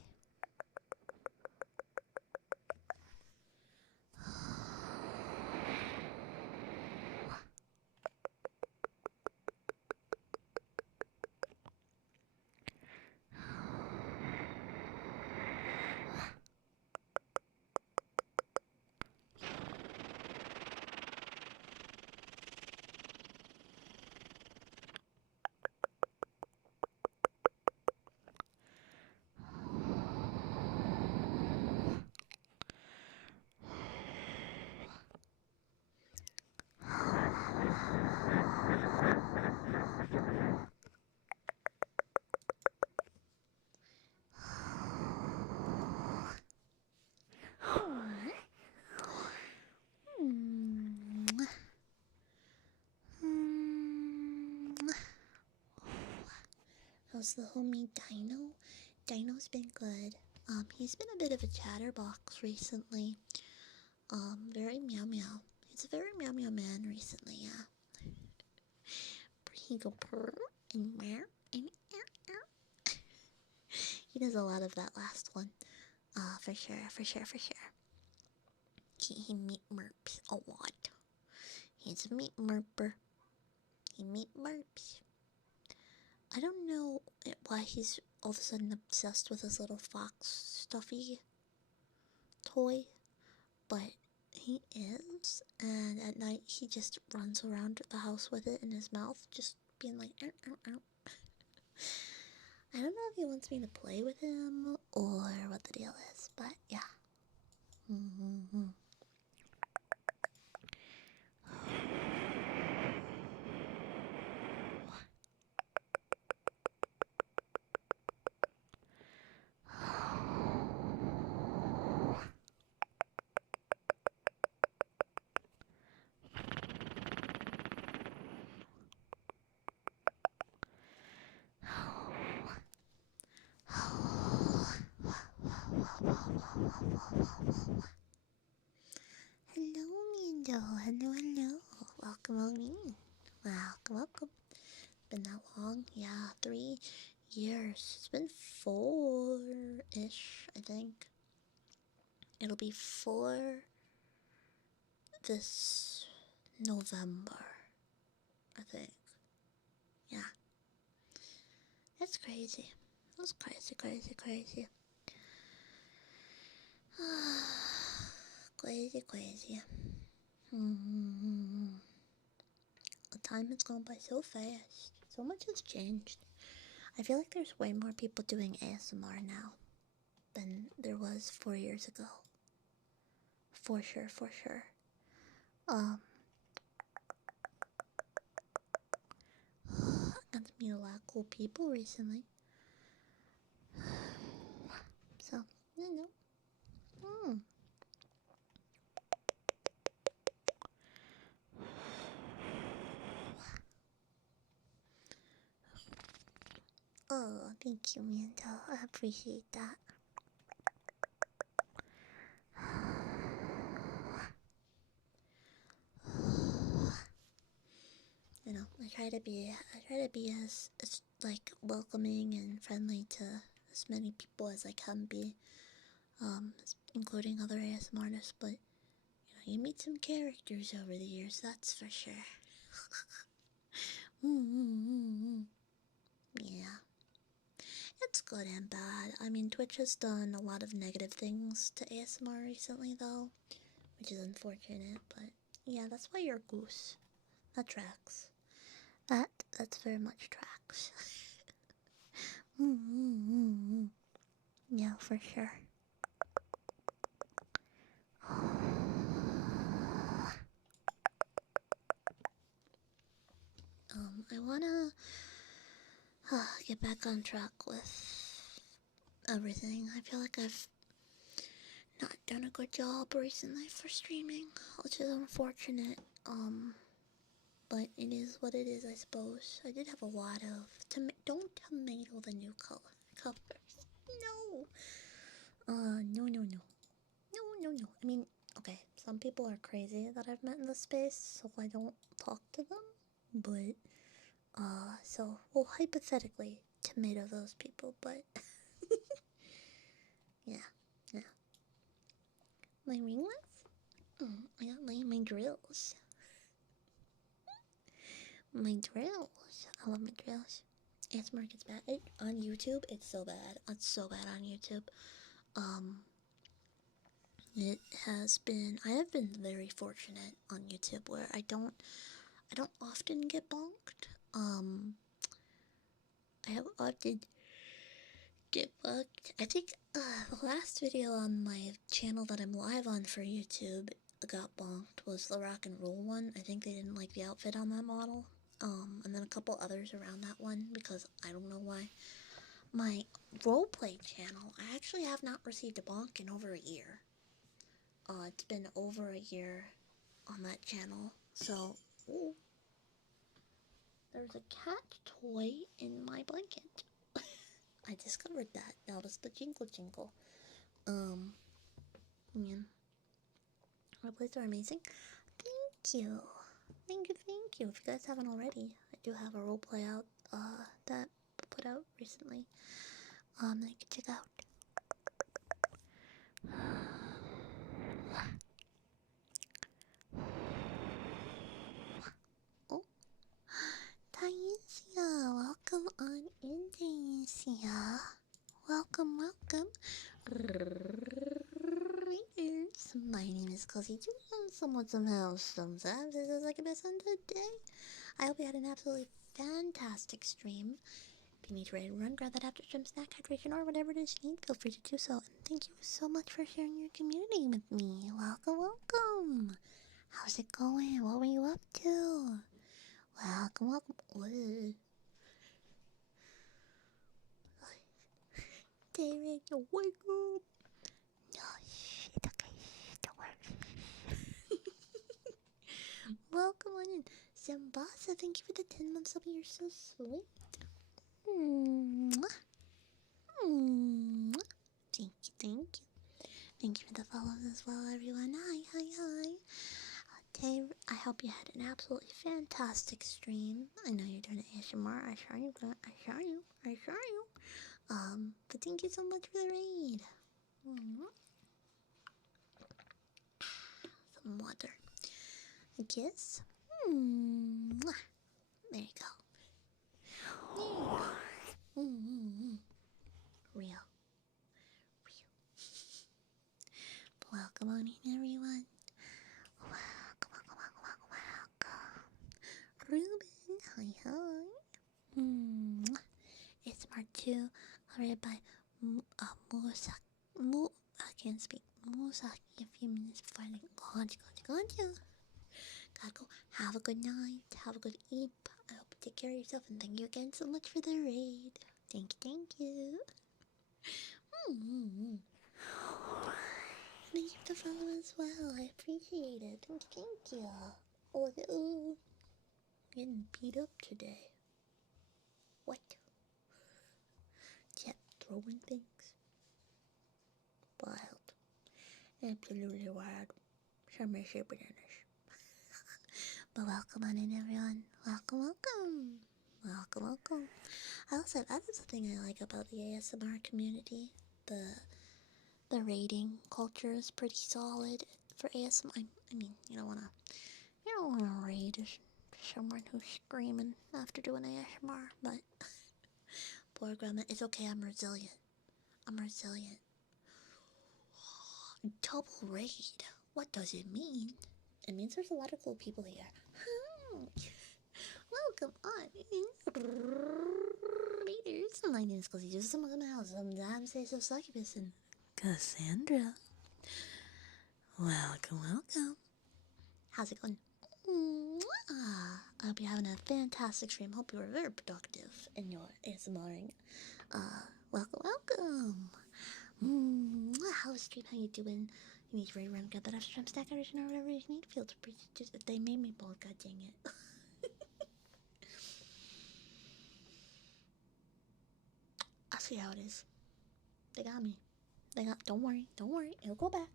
How's the homie Dino? Dino's been good. He's been a bit of a chatterbox recently. Very meow meow. He's a very meow meow man recently, yeah. He go purr and meow and meow. He does a lot of that last one. For sure. He meat merps a lot. He's a meat merper. He meat merps. I don't know why he's all of a sudden obsessed with his little fox stuffy toy, but he is, and at night he just runs around the house with it in his mouth, just being like, ow, ow, ow. I don't know if he wants me to play with him or what the deal is, but yeah. hello. Welcome on in. Welcome. Been that long? Yeah, 3 years. It's been 4-ish, I think. It'll be 4 this November, I think. Yeah. That's crazy. That's crazy. crazy. The time has gone by so fast. So much has changed. I feel like there's way more people doing ASMR now than there was 4 years ago. For sure. I got to meet a lot of cool people recently. So, you know. Oh, thank you, Mando. I appreciate that. You know, I try to be as like welcoming and friendly to as many people as I can be, including other ASMR artists. But you meet some characters over the years, that's for sure. Yeah, it's good and bad. I mean, Twitch has done a lot of negative things to ASMR recently, though, which is unfortunate. But yeah, that's why you're a goose. That tracks. That's very much tracks. Yeah, for sure. I wanna get back on track with everything. I feel like I've not done a good job recently for streaming, which is unfortunate. But it is what it is, I suppose. I did have a lot of don't tomato the new colors. No. No. I mean, okay, some people are crazy that I've met in the space, so I don't talk to them. But so we'll hypothetically tomato those people, but yeah. My ringlets? I got my drills. My drills. I love my drills. ASMR gets bad. On YouTube, it's so bad. It's so bad on YouTube. It has been. I have been very fortunate on YouTube where I don't often get bonked. I have often get bonked. I think the last video on my channel that I'm live on for YouTube got bonked was the rock and roll one. I think they didn't like the outfit on that model. And then a couple others around that one because I don't know why. My roleplay channel, I actually have not received a bonk in over a year. It's been over a year on that channel. So, ooh, there's a cat toy in my blanket. I discovered that. Notice the jingle. Man. Roleplays are amazing. Thank you. Thank you. If you guys haven't already, I do have a roleplay out, that I put out recently. That you can check out. Oh, Taisia, welcome on in, Taisia. Welcome. My name is Cozy too. Somewhat somehow, sometimes this is like a today. I hope you had an absolutely fantastic stream. If you need to run, grab that after stream snack, hydration, or whatever it is you need, feel free to do so. And thank you so much for sharing your community with me. Welcome. How's it going? What were you up to? Welcome. Whoa. David, wake up. No, shit, okay, don't worry. Welcome on in. Zambasa, thank you for the 10 months up. You're so sweet. Thank you. Thank you for the follows as well, everyone. Hi. hope you had an absolutely fantastic stream. I know you're doing ASMR. I saw you. But thank you so much for the raid. Some water. A kiss. There you go. Real. Welcome on in, everyone. Welcome. Ruben, hi. It's part 2, read by I can't speak. Musaki a few minutes before I gotta go. Have a good night. Have a good eep. I hope you take care of yourself, and thank you again so much for the raid. Thank you. Thank you for the follow as well. I appreciate it. Thank you. Oh, getting beat up today. What? Jet throwing things. Wild. Absolutely wild. Some are super bananas. But welcome on in, everyone. Welcome. Also, that is the thing I like about the ASMR community. The rating culture is pretty solid for ASMR. I mean, you don't wanna raid someone who's screaming after doing ASMR, but poor grandma, it's okay. I'm resilient. Double raid. What does it mean? It means there's a lot of cool people here. Welcome on in, readers. My name is Cozy Juice. Sometimes say so succubus and Cassandra. Welcome. How's it going? I hope you're having a fantastic stream. Hope you were very productive in your ASMRing. Welcome. How's stream? How you doing? You need to rerun, get that extra stack edition or whatever you need. Feel free to just, if they made me bold, god dang it. I see how it is. They got me. Don't worry. It'll go back.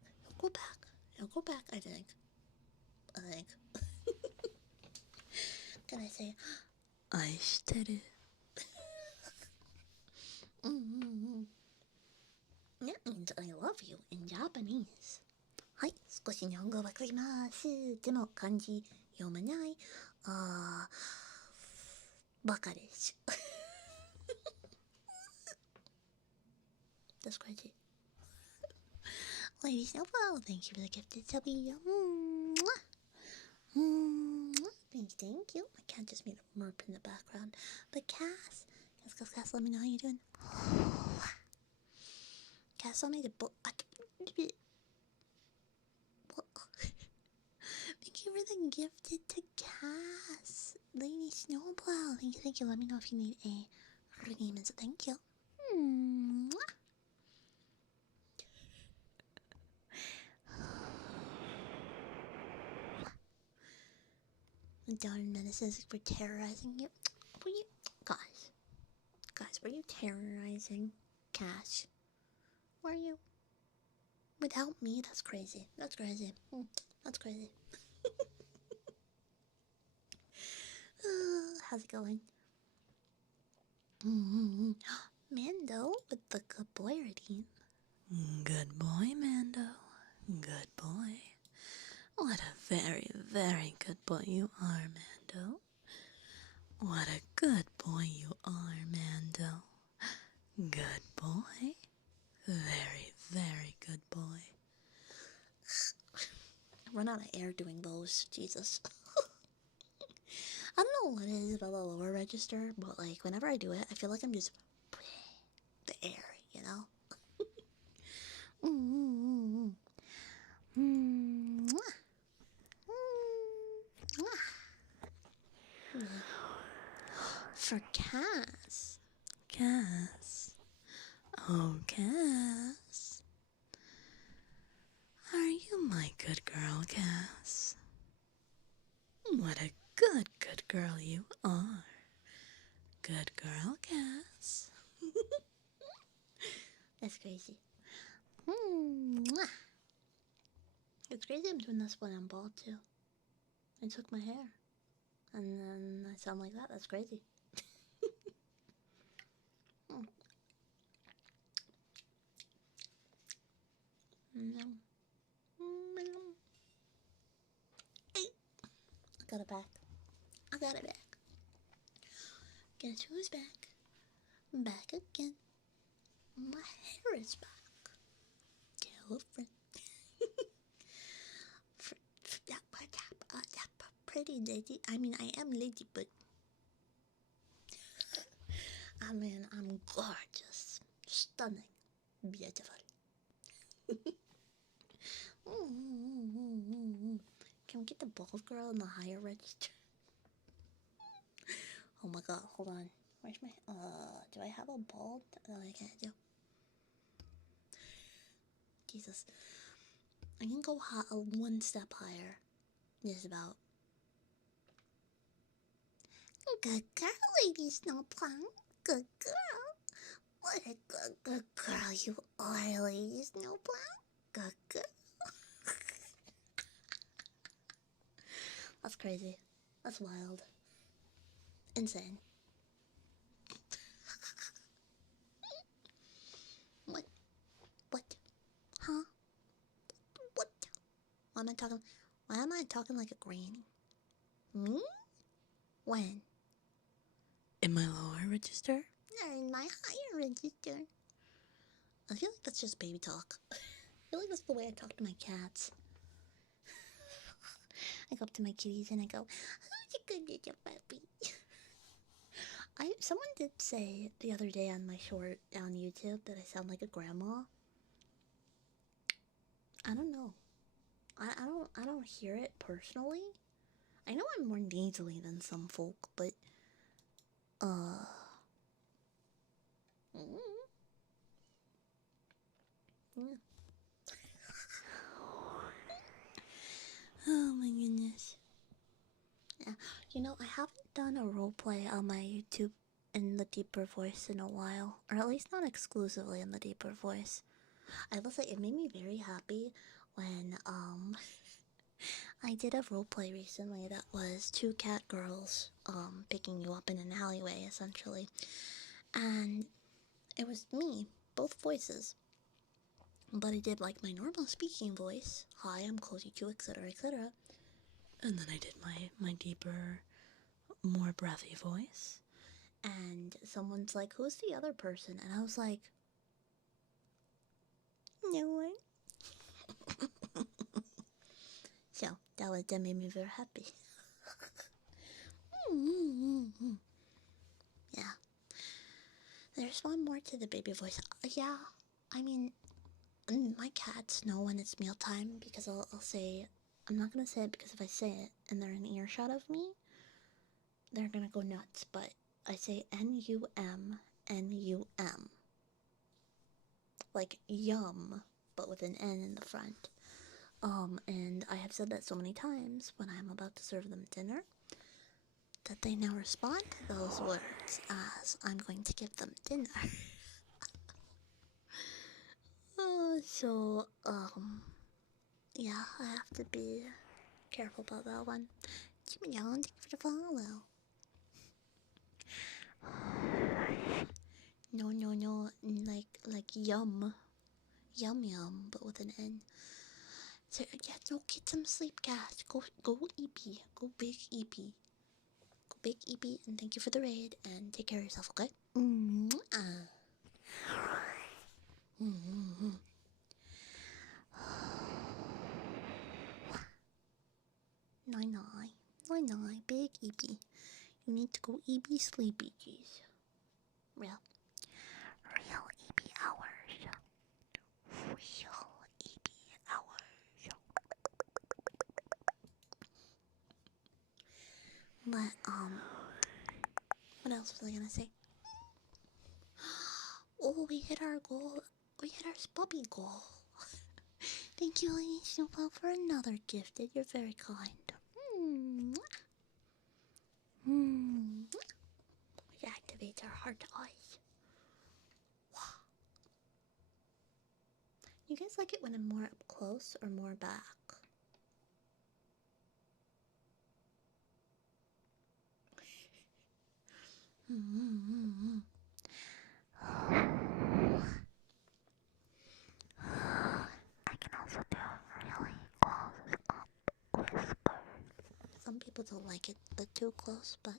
I think. Can I say, Aishiteru? That means I love you in Japanese. はい、少し日本語わかります。でも漢字読めない。バカです。That's crazy. Lady Snowfall, thank you for the gifted subby. Thank you. My cat just made a murp in the background. But Cass, let me know how you're doing. Cass, I'll make a book. Thank you for the gifted to Cass. Lady Snowplow, thank you. Let me know if you need a name, so thank you. Darn menaces for terrorizing you. Were you guys, were you terrorizing Cash? Were you? Without me? That's crazy. That's crazy. How's it going? Mando with the good boy routine. Good boy, Mando. Good boy. What a very, very good boy you are, Mando. What a good boy you are, Mando. Good boy. Very, very good boy. I run out of air doing those. Jesus. I don't know what it is about the lower register, but like whenever I do it, I feel like I'm just the air, you know? For Cass. Oh, Cass. Are you my good girl, Cass? What a good girl you are. Good girl, Cass. That's crazy. It's crazy I'm doing this when I'm bald too. I took my hair. And then I sound like that. That's crazy. Mm. No. I got it back. I got it back. Guess who's back? Back again. My hair is back. Girlfriend. That pretty lady. I mean, I am lady, but I mean, I'm gorgeous, stunning, beautiful. Can we get the bald girl in the higher register? Oh my god, hold on. Where's my... do I have a bald? No, I can't do. Jesus. I can go one step higher. Just about. Good girl, Lady Snowplow. Good girl. What a good girl you are, Lady Snowplow. Good girl. That's crazy. That's wild. Insane. What? What? Huh? What? Why am I talking? Why am I talking like a granny? Me? When? In my lower register? Or in my higher register? I feel like that's just baby talk. I feel like that's the way I talk to my cats. I go up to my kitties and I go, "Who's a good little puppy?" Someone did say the other day on my short on YouTube that I sound like a grandma. I don't know. I don't hear it personally. I know I'm more nasally than some folk, but mm. Yeah. Oh my goodness. Yeah. You know, I haven't done a roleplay on my YouTube in the deeper voice in a while, or at least not exclusively in the deeper voice. I will say it made me very happy when I did a roleplay recently that was two cat girls picking you up in an alleyway essentially. And it was me, both voices. But I did like my normal speaking voice. Hi, I'm Cozy 2, etc., etc. And then I did my deeper, more breathy voice. And someone's like, "Who's the other person?" And I was like, "No one." So that made me very happy. Yeah. There's one more to the baby voice. Yeah, I mean, my cats know when it's mealtime because I'll say, I'm not gonna say it because if I say it and they're in earshot of me, they're gonna go nuts. But I say N-U-M, N-U-M. Like yum, but with an N in the front. And I have said that so many times when I'm about to serve them dinner that they now respond to those words as I'm going to give them dinner. So, yeah, I have to be careful about that one. Jimmy John, thank you for the follow. No, like yum. Yum, but with an N. So, yeah, no, get some sleep, guys. Go Eepy. Go big Eepy. Go big Eepy, and thank you for the raid, and take care of yourself, okay? Nine, big Eepy. You need to go Eepy sleepy, jeez. Real Eepy hours. Real Eepy hours. But, what else was I gonna say? Oh, we hit our goal. We hit our puppy goal. Thank you, Lady Snowball, for another gift. You're very kind. It activates our heart eyes. You guys like it when I'm more up close or more back? I can also do really close up whisker. Some people don't like it but too close, but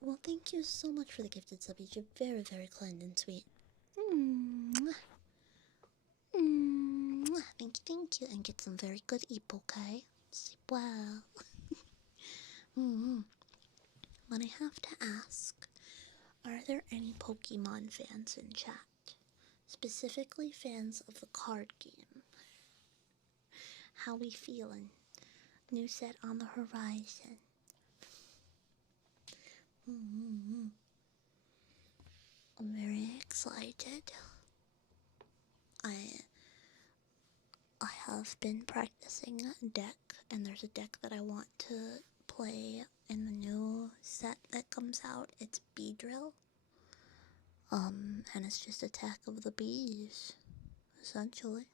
well, thank you so much for the gifted subbies. You're very, very kind and sweet. Thank you, and get some very good eep, okay? Sleep well. But I have to ask, are there any Pokemon fans in chat? Specifically fans of the card game. How we feeling? New set on the horizon. I'm very excited. I have been practicing a deck, and there's a deck that I want to play in the new set that comes out. It's Beedrill. And it's just attack of the bees, essentially.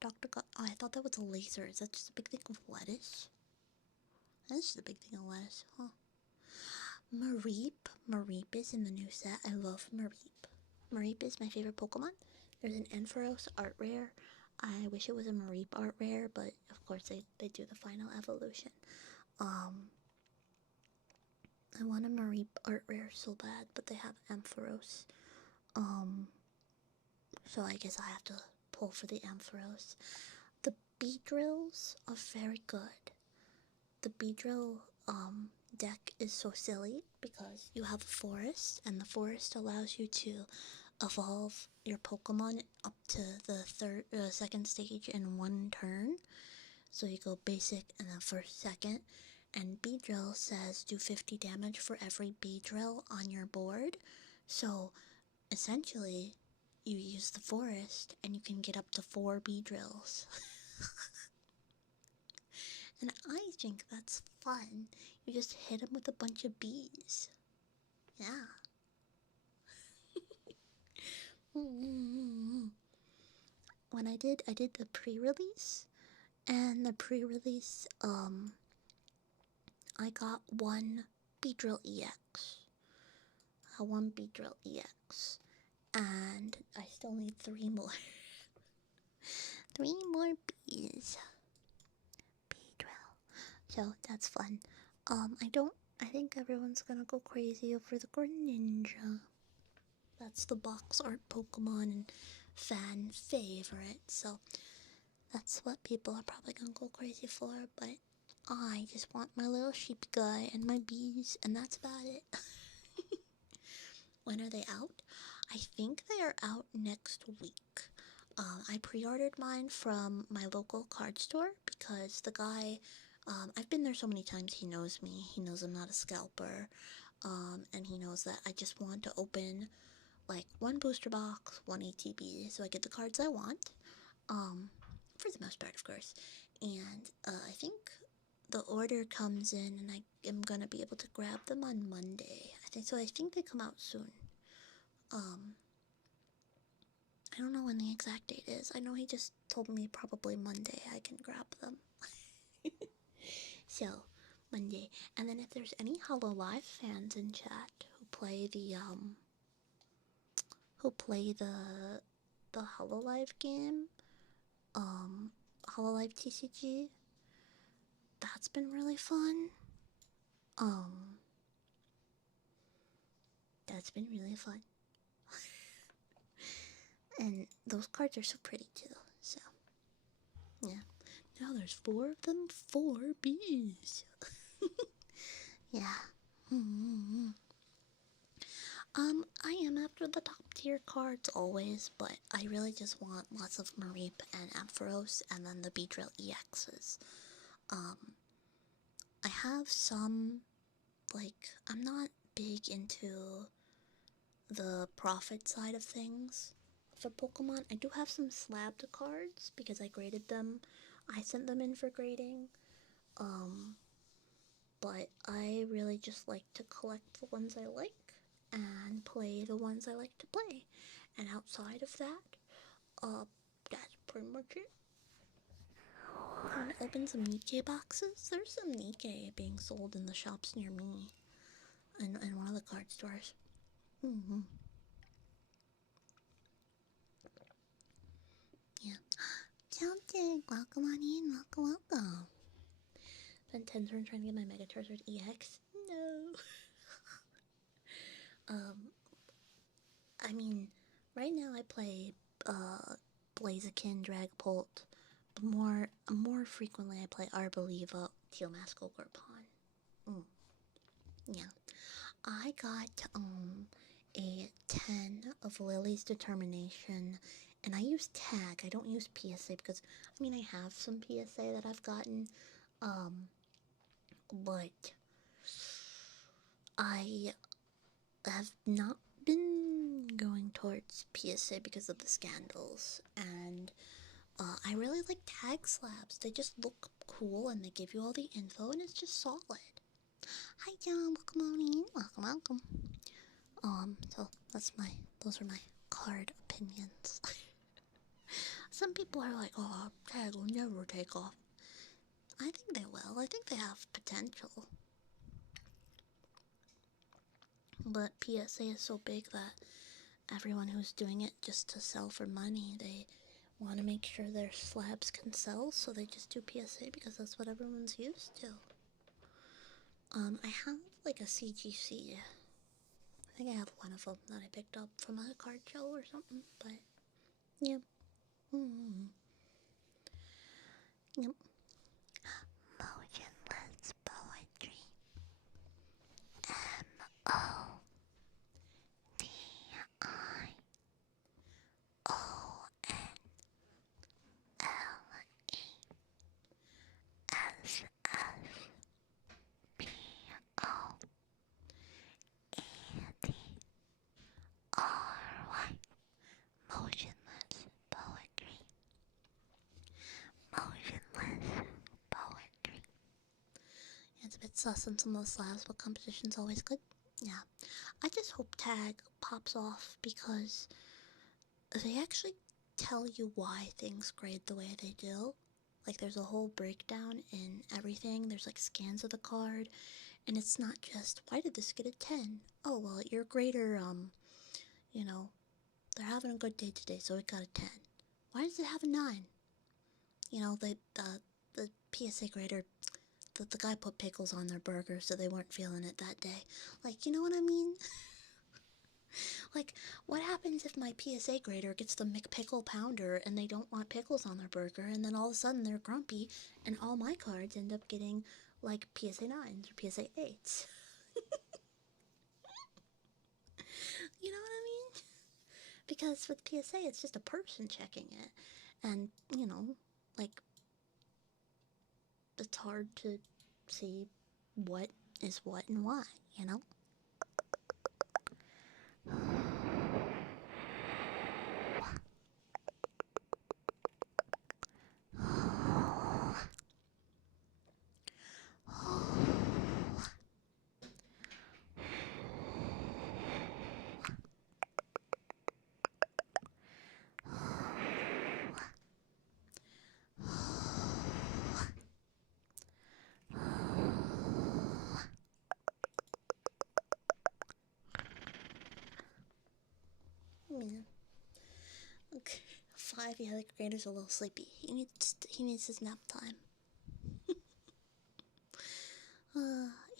Dr. God, oh, I thought that was a laser. Is that just a big thing of lettuce? That's just a big thing of lettuce, huh? Mareep. Mareep is in the new set. I love Mareep. Mareep is my favorite Pokemon. There's an Ampharos art rare. I wish it was a Mareep art rare, but of course they do the final evolution. I want a Mareep art rare so bad, but they have Ampharos. So I guess I have to pull for the Ampharos. The Beedrills are very good. The Beedrill deck is so silly because you have a forest, and the forest allows you to evolve your Pokemon up to the second stage in one turn. So you go basic and then first, second. And Beedrill says do 50 damage for every Beedrill on your board. So essentially, you use the forest and you can get up to 4 Beedrills. And I think that's fun. You just hit them with a bunch of bees. Yeah. When I did the pre-release, and the pre-release, I got one Beedrill EX. One Beedrill EX. And I still need 3 more. 3 more bees. Beedrill. So that's fun. I think everyone's gonna go crazy over the Greninja. That's the box art Pokemon and fan favorite, so that's what people are probably gonna go crazy for, but I just want my little sheep guy and my bees, and that's about it. When are they out? I think they are out next week. I pre-ordered mine from my local card store because the guy, I've been there so many times, he knows me. He knows I'm not a scalper, and he knows that I just want to open like one booster box, one ATB, so I get the cards I want, for the most part, of course. And I think the order comes in, and I am gonna be able to grab them on Monday. I think they come out soon. I don't know when the exact date is. I know he just told me probably Monday I can grab them. So, Monday. And then if there's any Hololive fans in chat who play the Hololive game, Hololive TCG, that's been really fun. That's been really fun. And those cards are so pretty too, so yeah. Now there's 4 of them, 4 bees. Yeah. I am after the top tier cards always, but I really just want lots of Mareep and Ampharos and then the Beedrill EXs. I have some, like, I'm not big into the profit side of things for Pokemon. I do have some slabbed cards because I graded them. I sent them in for grading. But I really just like to collect the ones I like and play the ones I like to play. And outside of that, that's pretty much it. Want to open some Nikkei boxes? There's some Nikkei being sold in the shops near me. In one of the card stores. Mm-hmm. Yeah. Celtic, welcome on in, welcome. Spent 10 turns trying to get my Mega Charizard EX. No. I mean, right now I play Blaziken, Dragapult, but more frequently I play Arboliva, Teal Mask, Gorpon. Yeah. I got a 10 of Lily's Determination, and I use Tag. I don't use PSA because I mean I have some PSA that I've gotten, but I have not been going towards PSA because of the scandals, and I really like Tag slabs. They just look cool and they give you all the info, and it's just solid. Hi, John. Welcome on in. Welcome. So those are my card opinions. Some people are like, oh, Tag will never take off. I think they will. I think they have potential. But PSA is so big that everyone who's doing it just to sell for money, they want to make sure their slabs can sell, so they just do PSA because that's what everyone's used to. I have like a CGC. I think I have one of them that I picked up from a card show or something, but yeah. Yep. Motionless poetry. MOtionlessPoetry. Motionless poetry. Motionless poetry. Yeah, it's a bit sus on some of the slabs, but competition's always good. Yeah. I just hope Tag pops off because they actually tell you why things grade the way they do. Like, there's a whole breakdown in everything. There's like scans of the card, and it's not just, why did this get a 10? Oh, well, your grader, you know, they're having a good day today, so it got a 10. Why does it have a 9? You know, the PSA grader, the guy put pickles on their burger, so they weren't feeling it that day. Like, you know what I mean? Like, what happens if my PSA grader gets the McPickle Pounder and they don't want pickles on their burger, and then all of a sudden they're grumpy, and all my cards end up getting, like, PSA 9s or PSA 8s? You know what I mean? Because with PSA, it's just a person checking it. And, you know, like, it's hard to see what is what and why, you know? Yeah. Okay. 5, yeah, the grader's a little sleepy. He needs his nap time.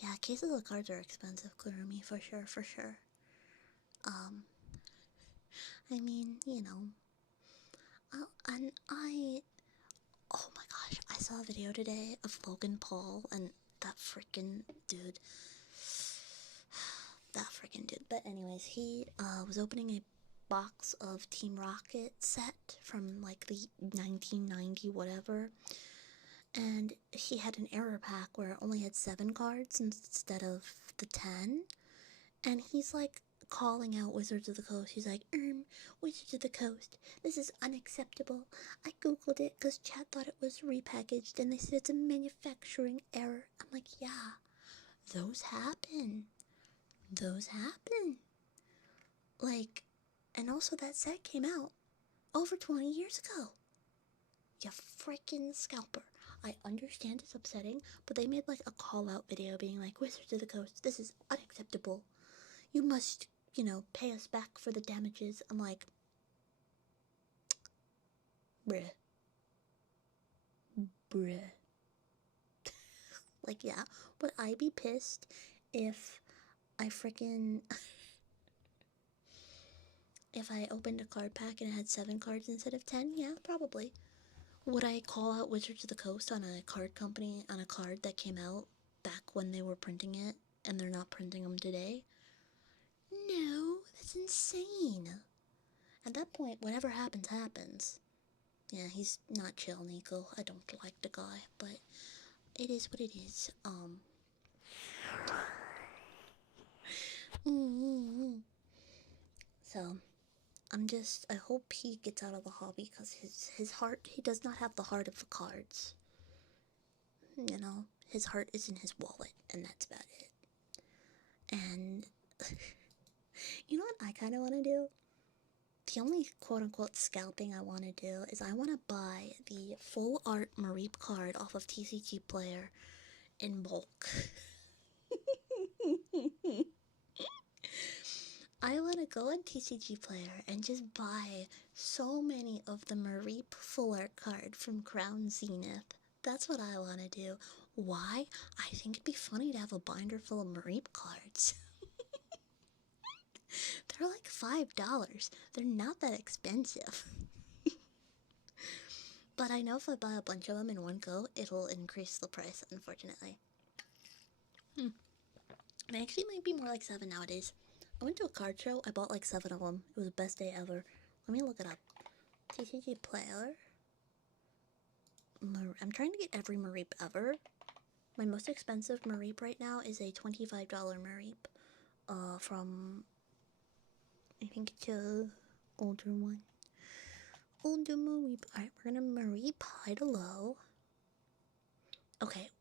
Yeah, cases of cards are expensive, Kurumi, for sure. I mean, you know, and oh my gosh, I saw a video today of Logan Paul and that freaking dude. But anyways, he was opening a box of Team Rocket set from like the 1990 whatever, and he had an error pack where it only had 7 cards instead of the 10, and he's like calling out Wizards of the Coast. He's like, Wizards of the Coast, this is unacceptable. I googled it because chat thought it was repackaged and they said it's a manufacturing error. I'm like, yeah, those happen. Like, and also that set came out over 20 years ago. You freaking scalper. I understand it's upsetting, but they made like a call out video being like, Wizards of the Coast, this is unacceptable. You must, pay us back for the damages. I'm like, bruh. Bruh. Like, yeah, would I be pissed if I freaking. If I opened a card pack and it had 7 cards instead of 10? Yeah, probably. Would I call out Wizards of the Coast on a card company on a card that came out back when they were printing it and they're not printing them today? No, that's insane. At that point, whatever happens, happens. Yeah, he's not chill, Nico. I don't like the guy, but it is what it is. So, I hope he gets out of the hobby because his heart, he does not have the heart of the cards. His heart is in his wallet, and that's about it. And you know what I kind of want to do? The only quote-unquote scalping I want to do is I want to buy the full art Mareep card off of TCG Player in bulk. I want to go on TCG Player and just buy so many of the Mareep full art card from Crown Zenith. That's what I want to do. Why? I think it'd be funny to have a binder full of Mareep cards. They're like $5. They're not that expensive. But I know if I buy a bunch of them in one go, it'll increase the price, unfortunately. It actually might be more like 7 nowadays. I went to a card show, I bought like 7 of them. It was the best day ever. Let me look it up. TCG Player. I'm trying to get every Mareep ever. My most expensive Mareep right now is a $25 Mareep. From, I think it's a older one. Older Mareep. Alright, we're gonna Mareep high to low. Okay.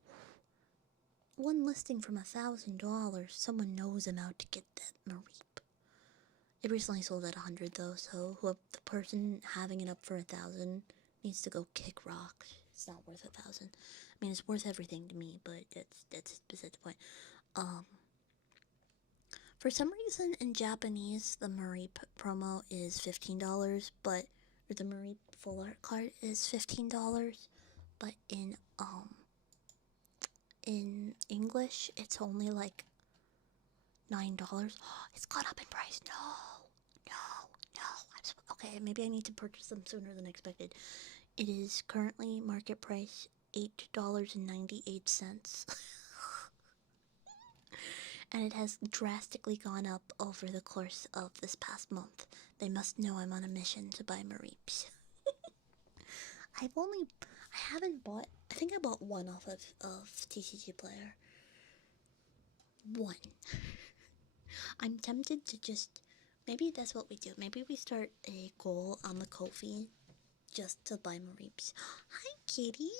One listing from $1,000. Someone knows I'm out to get that Mareep. It recently sold at 100 though, so whoever the person having it up for 1,000 needs to go kick rocks. It's not worth 1,000. I mean, it's worth everything to me, but that's beside the point. For some reason in Japanese, the Mareep promo is $15, but or the Mareep full art card is $15, but in English, it's only like $9. It's gone up in price. No. Okay, maybe I need to purchase them sooner than expected. It is currently market price $8.98. And it has drastically gone up over the course of this past month. They must know I'm on a mission to buy Mareeps. I think I bought one off of TCG Player. One. I'm tempted to just, maybe that's what we do. Maybe we start a goal on the Ko-fi just to buy Mareeps. Hi, kitty.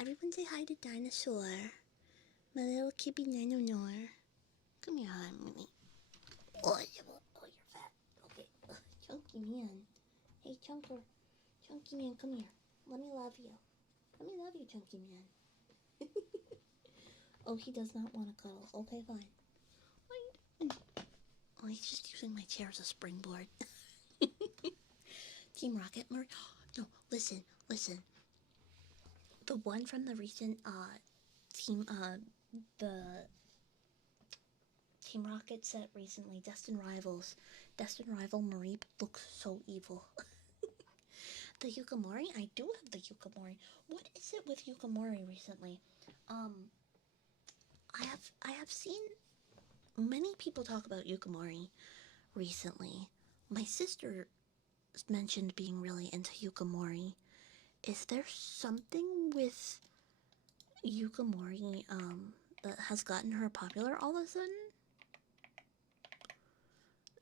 Everyone say hi to Dinosaur. My little kitty Dinosaur. Come here, hi, Minnie. Oh, you're fat. Okay. Chunky man. Hey, Chunky man, come here. Let me love you. Let me love you, Chunky man. Oh, he does not want to cuddle. Okay, fine. Oh, he's just using my chair as a springboard. Team Rocket, no, listen. The one from the recent, the Team Rocket set recently, Destin Rival Mareep looks so evil. The Yukimori? I do have the Yukimori. What is it with Yukimori recently? I have seen many people talk about Yukimori recently. My sister mentioned being really into Yukimori. Is there something with Yukimori that has gotten her popular all of a sudden?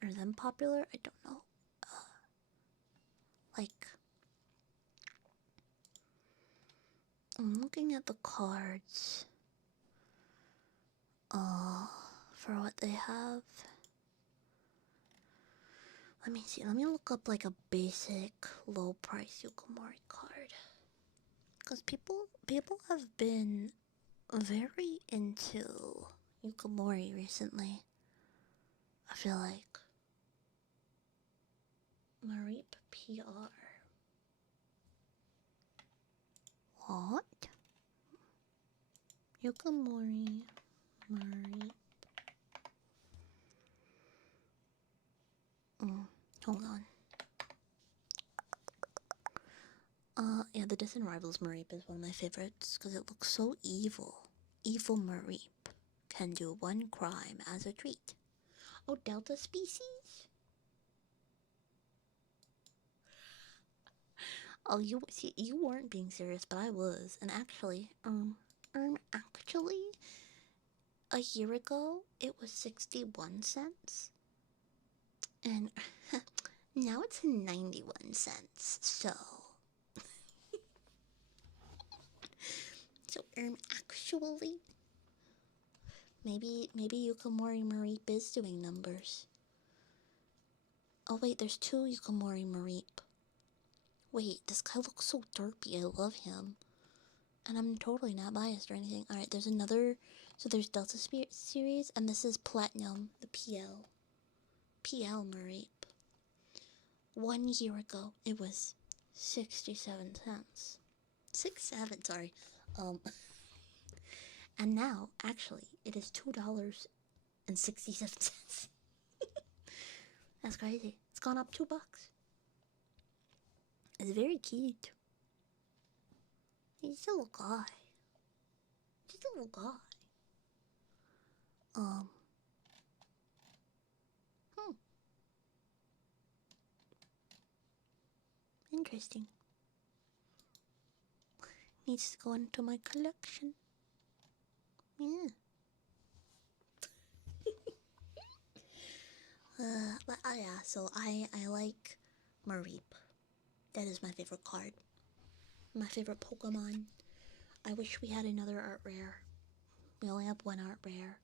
Or them popular? I don't know. I'm looking at the cards. For what they have. Let me see. Let me look up like a basic low price Yukimori card. Because people have been very into Yukamori recently. I feel like Mareep PR. What? Yukamori Mareep. Hold on. Yeah, the Distant Rivals Mareep is one of my favorites because it looks so evil. Evil Mareep can do one crime as a treat. Oh, Delta species? Oh, you see, you weren't being serious, but I was. And actually, actually, a year ago it was 61 cents, and now it's 91 cents. So actually, maybe Yukamori Mareep is doing numbers. Oh wait, there's two Yukamori Mareep. Wait, this guy looks so derpy. I love him. And I'm totally not biased or anything. Alright, there's another. So there's Delta series, and this is Platinum, the PL. PL Mareep. 1 year ago, it was 67 cents. 67, sorry. And now, actually, it is $2.67. That's crazy. It's gone up $2. It's very cute. He's a little guy. Just a little guy. Interesting. Needs to go into my collection. Yeah. But yeah, so I like Mareep. That is my favorite card. My favorite Pokemon. I wish we had another art rare. We only have one art rare.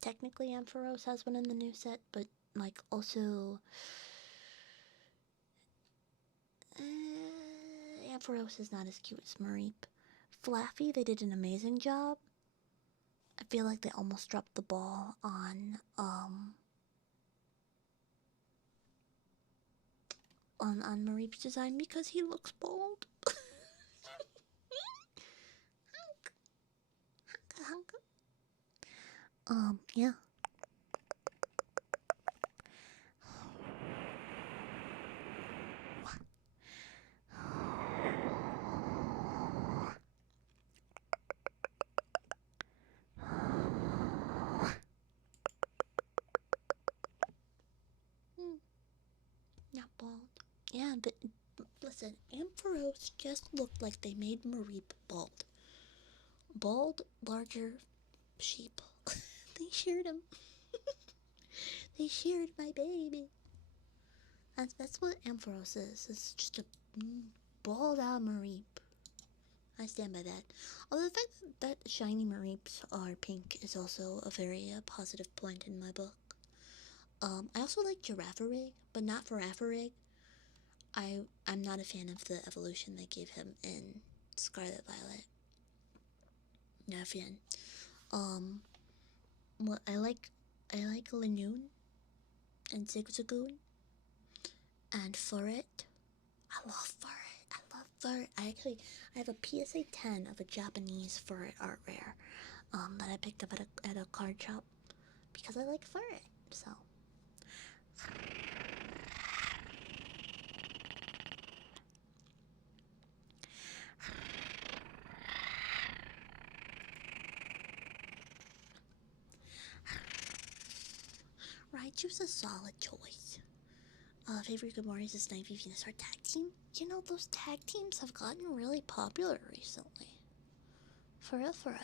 Technically Ampharos has one in the new set, but like also Ampharos is not as cute as Mareep. Flaffy, they did an amazing job. I feel like they almost dropped the ball on Mareep's design because he looks bald. Yeah. Not bald. Yeah, but listen, Ampharos just looked like they made Mareep bald. Bald, larger sheep. They sheared him. They sheared my baby. That's what Ampharos is. It's just a bald out Mareep. I stand by that. Although the fact that shiny Mareeps are pink is also a very positive point in my book. I also like Girafarig, but not for Afarig. I'm not a fan of the evolution they gave him in Scarlet Violet. Not a fan. What I like Lanoon and Zigzagoon and Furret. I love Furret. I have a PSA 10 of a Japanese Furret art rare that I picked up at a card shop because I like Furret. So Raichu's a solid choice. Favorite Good Mornings is Night Venus, our tag team. You know, those tag teams have gotten really popular recently. For real, for real.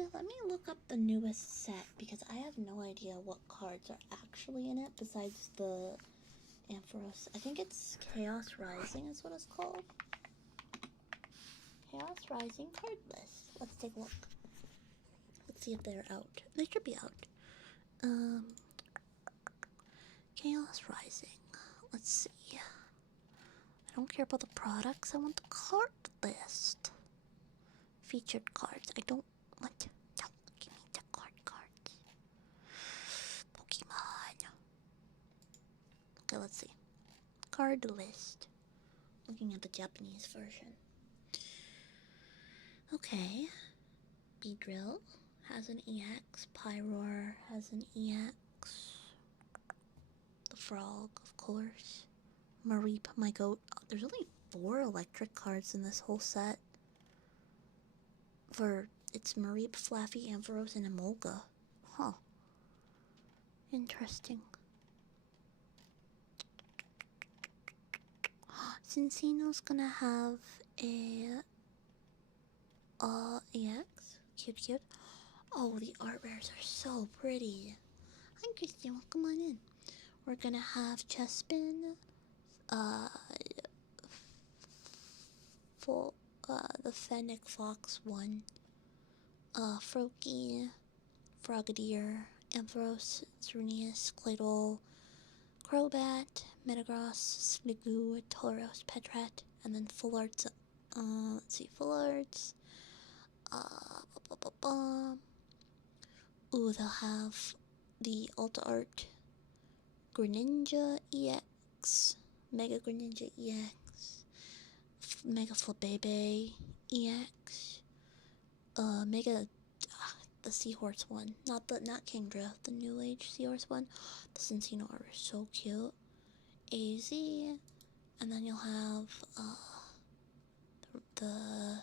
Actually, let me look up the newest set because I have no idea what cards are actually in it besides the Ampharos. I think it's Chaos Rising is what it's called. Chaos Rising card list. Let's take a look. Let's see if they're out. They should be out. Chaos Rising. Let's see. I don't care about the products. I want the card list. Featured cards. I don't want. No, give me the cards. Pokemon. Okay, let's see. Card list. Looking at the Japanese version. Okay. Beedrill has an EX. Pyroar has an EX. The Frog, of course. Mareep, my goat. Oh, there's only 4 electric cards in this whole set. It's Mareep, Flaffy, Ampharos, and Emolga. Huh. Interesting. Cincino's gonna have a EX. Cute. Oh, the art rares are so pretty. Hi, Christian. Welcome on in. We're gonna have Chespin, the Fennec Fox one, Froakie, Frogadier, Ampharos, Xerneas, Claydol, Crobat, Metagross, Sliggoo, Tauros, Petrat, and then Full Arts. Let's see, Full Arts. Ooh, they'll have the Ultra Art Greninja EX, Mega Greninja EX, Mega Flabébé EX, Mega, the Seahorse one, not Kingdra, the New Age Seahorse one. The Cincino art is so cute. AZ, and then you'll have the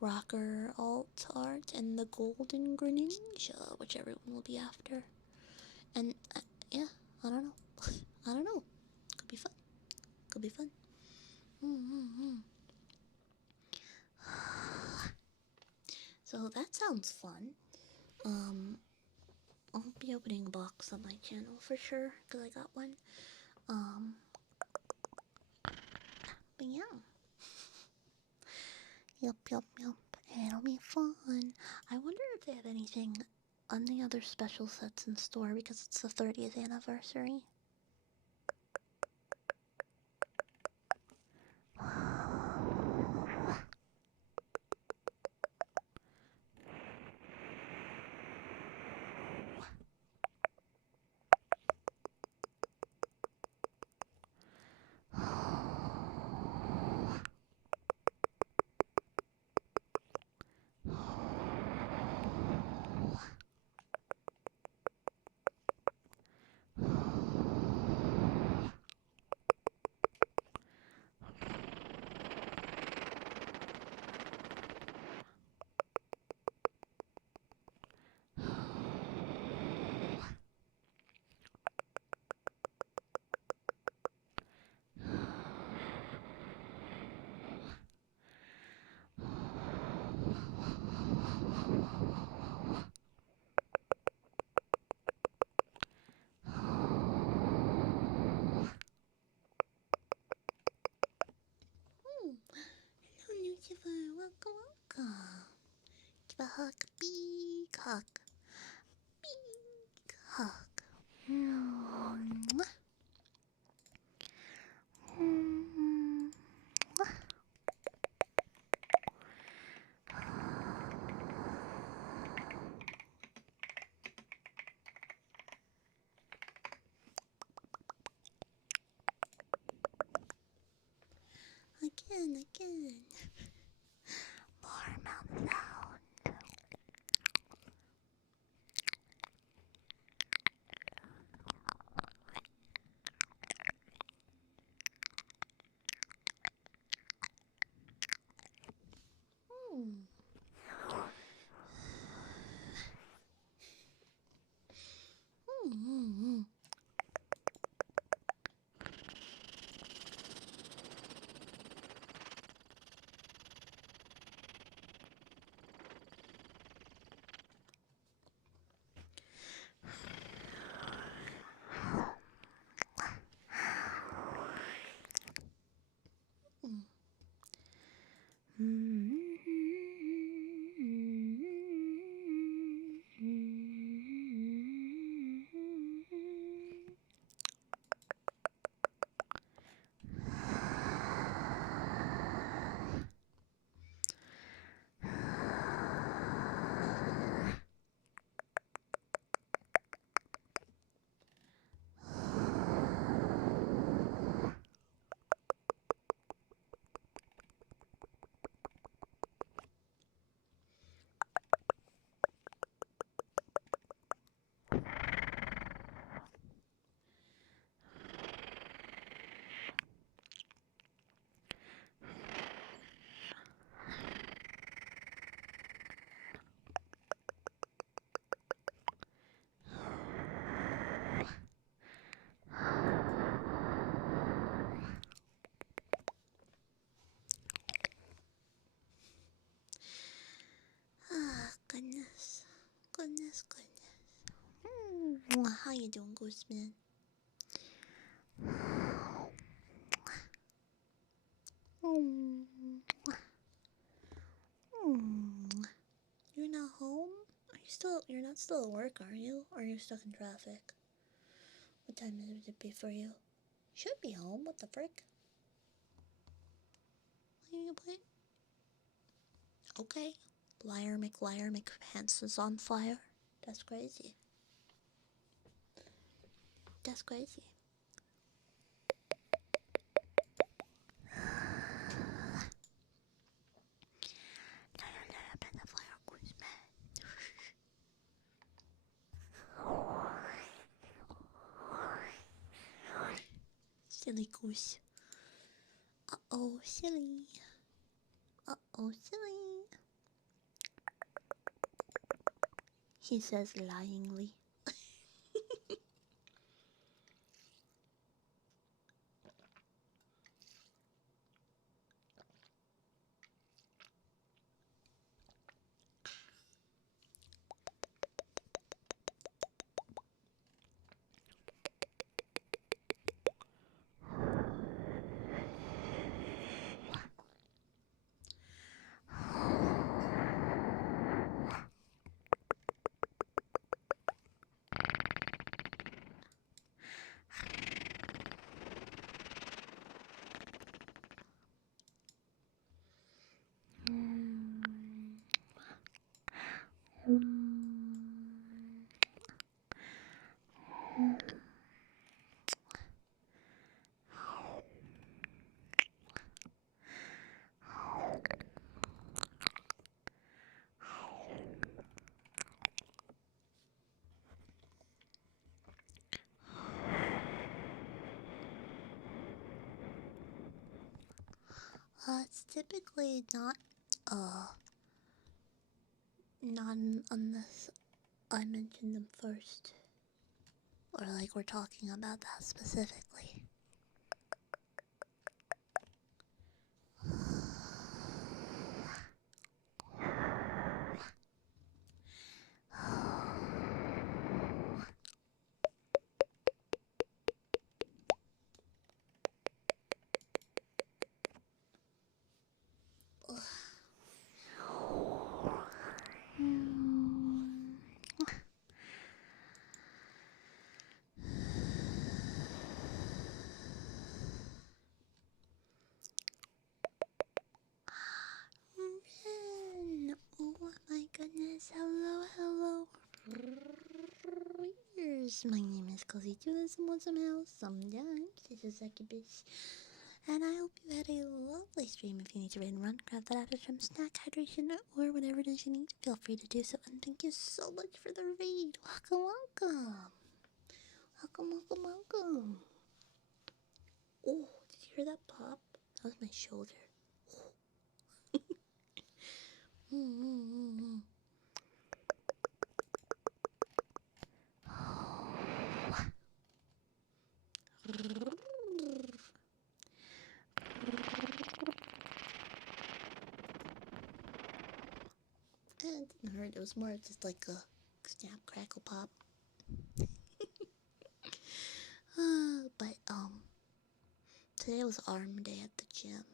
Rocker alt art and the Golden Greninja, which everyone will be after. And yeah, I don't know. I don't know. Could be fun. Could be fun. So that sounds fun. I'll be opening a box on my channel for sure, because I got one. But yeah. Yup. It'll be fun. I wonder if they have anything on the other special sets in store because it's the 30th anniversary. Hello, Lucifer. Welcome. Give a hug. Big hug. Big hug. Mwah. Again. More mouth sound. How you doing, Ghostman? You're not home? You're not still at work, are you? Or are you stuck in traffic? What time is it be for you? Should be home, what the frick? What are you playing? Okay. Liar McPants is on fire. That's crazy. That's crazy. Silly goose. Uh-oh, silly. Uh-oh, silly. He says lyingly. It's typically not unless I mention them first. Or like we're talking about that specifically. Ren! Oh my goodness, hello. My name is Cozy Tulis and want some house sometimes. This is Succubus. And I hope you had a lovely stream. If you need to raid and run, grab that after some snack, hydration, or whatever it is you need, feel free to do so. And thank you so much for the raid. Welcome. Welcome. Oh, did you hear that pop? That was my shoulder. It didn't hurt. It was more just like a snap, crackle, pop. But today was arm day at the gym.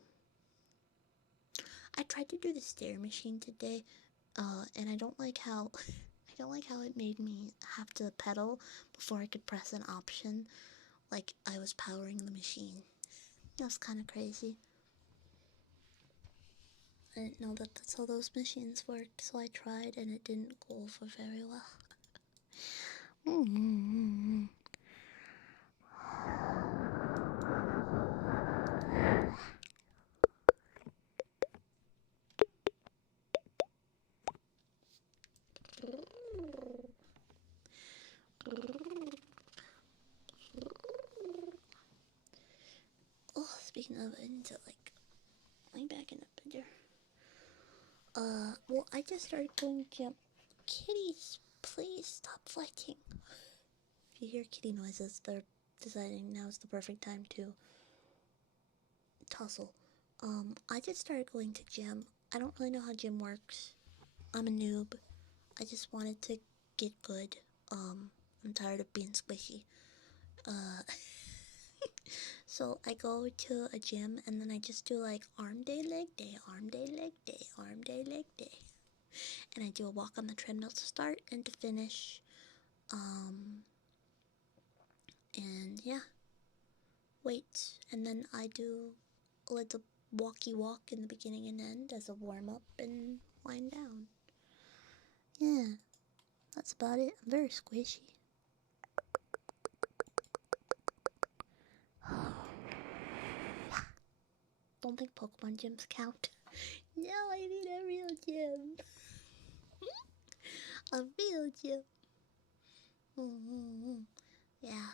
I tried to do the stair machine today, and I don't like how it made me have to pedal before I could press an option, like I was powering the machine. That was kind of crazy. I didn't know that that's how those machines worked, so I tried, and it didn't go over very well. Oh, speaking of, I need to lay back in the picture. Well, I just started going to gym. Kitties, please stop fighting. If you hear kitty noises, they're deciding now is the perfect time to tussle. I just started going to gym. I don't really know how gym works. I'm a noob. I just wanted to get good. I'm tired of being squishy. So I go to a gym and then I just do like arm day, leg day, arm day, leg day, arm day, leg day. And I do a walk on the treadmill to start and to finish. And yeah, weights. And then I do a little walkie walk in the beginning and end as a warm up and wind down. Yeah, that's about it. I'm very squishy. Don't think Pokemon gyms count. No, I need a real gym. A real gym. Mm-hmm. Yeah,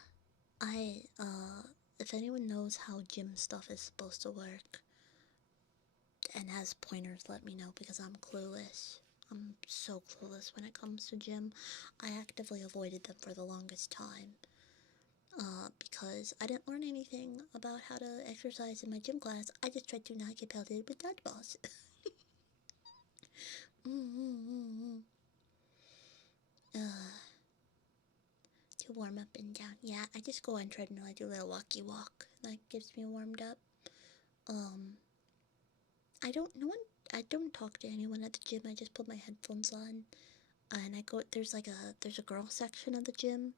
if anyone knows how gym stuff is supposed to work and has pointers, let me know because I'm clueless. I'm so clueless when it comes to gym. I actively avoided them for the longest time. Because I didn't learn anything about how to exercise in my gym class. I just tried to not get pelted with dodgeballs. To warm up and down. Yeah, I just go on treadmill. I do a little walkie walk. That gets me warmed up. I don't talk to anyone at the gym. I just put my headphones on, and I go. There's a girl section of the gym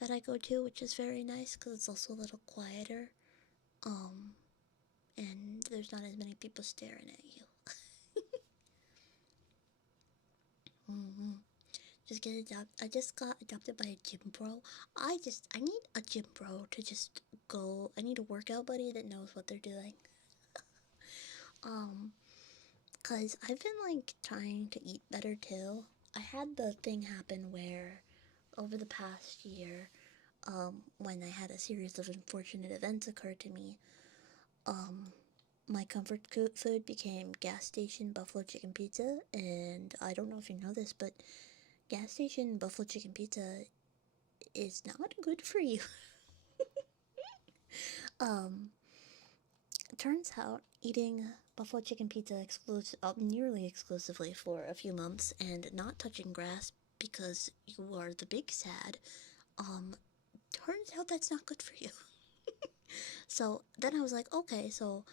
that I go to, which is very nice because it's also a little quieter. And there's not as many people staring at you. Just get adopted. I just got adopted by a gym bro. I need a gym bro to just go. I need a workout buddy that knows what they're doing. Cause I've been like trying to eat better too. I had the thing happen where over the past year, when I had a series of unfortunate events occur to me, my comfort food became gas station buffalo chicken pizza, and I don't know if you know this, but gas station buffalo chicken pizza is not good for you. Turns out eating buffalo chicken pizza nearly exclusively for a few months and not touching grass because you are the big sad, turns out that's not good for you. So then I was like, okay, so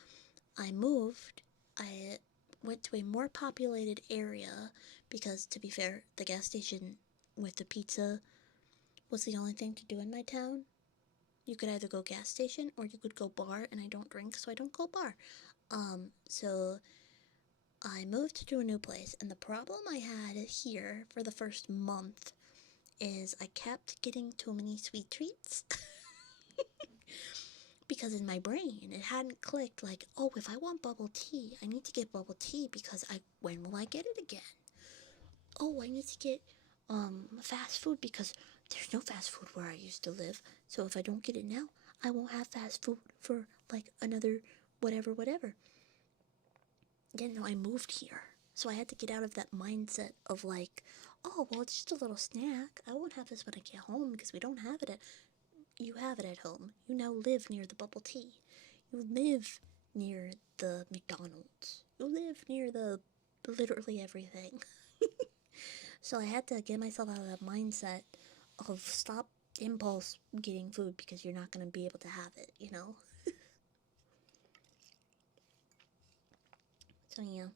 I moved. I went to a more populated area because, to be fair, the gas station with the pizza was the only thing to do in my town. You could either go gas station or you could go bar, and I don't drink, so I don't go bar. So I moved to a new place, and the problem I had here for the first month is I kept getting too many sweet treats. Because in my brain, it hadn't clicked like, oh, if I want bubble tea, I need to get bubble tea because when will I get it again? Oh, I need to get fast food because there's no fast food where I used to live. So if I don't get it now, I won't have fast food for like another whatever. Yeah, no, I moved here. So I had to get out of that mindset of like, oh, well, it's just a little snack. I won't have this when I get home because we don't have it you have it at home. You now live near the bubble tea. You live near the McDonald's. You live near the literally everything. So I had to get myself out of that mindset of stop impulse getting food because you're not going to be able to have it, you know? So yeah,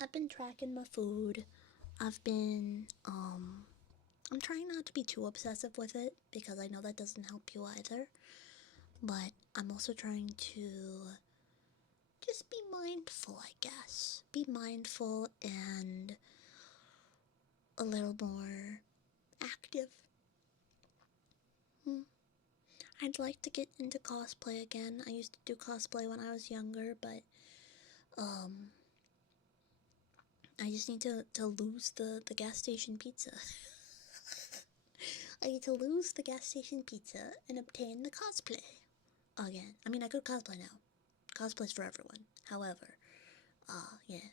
I've been tracking my food. I'm trying not to be too obsessive with it because I know that doesn't help you either. But I'm also trying to just be mindful, I guess. Be mindful and a little more active. I'd like to get into cosplay again. I used to do cosplay when I was younger, but I just need to lose the gas station pizza. I need to lose the gas station pizza and obtain the cosplay again. I mean, I could cosplay now. Cosplay's for everyone. However, yeah.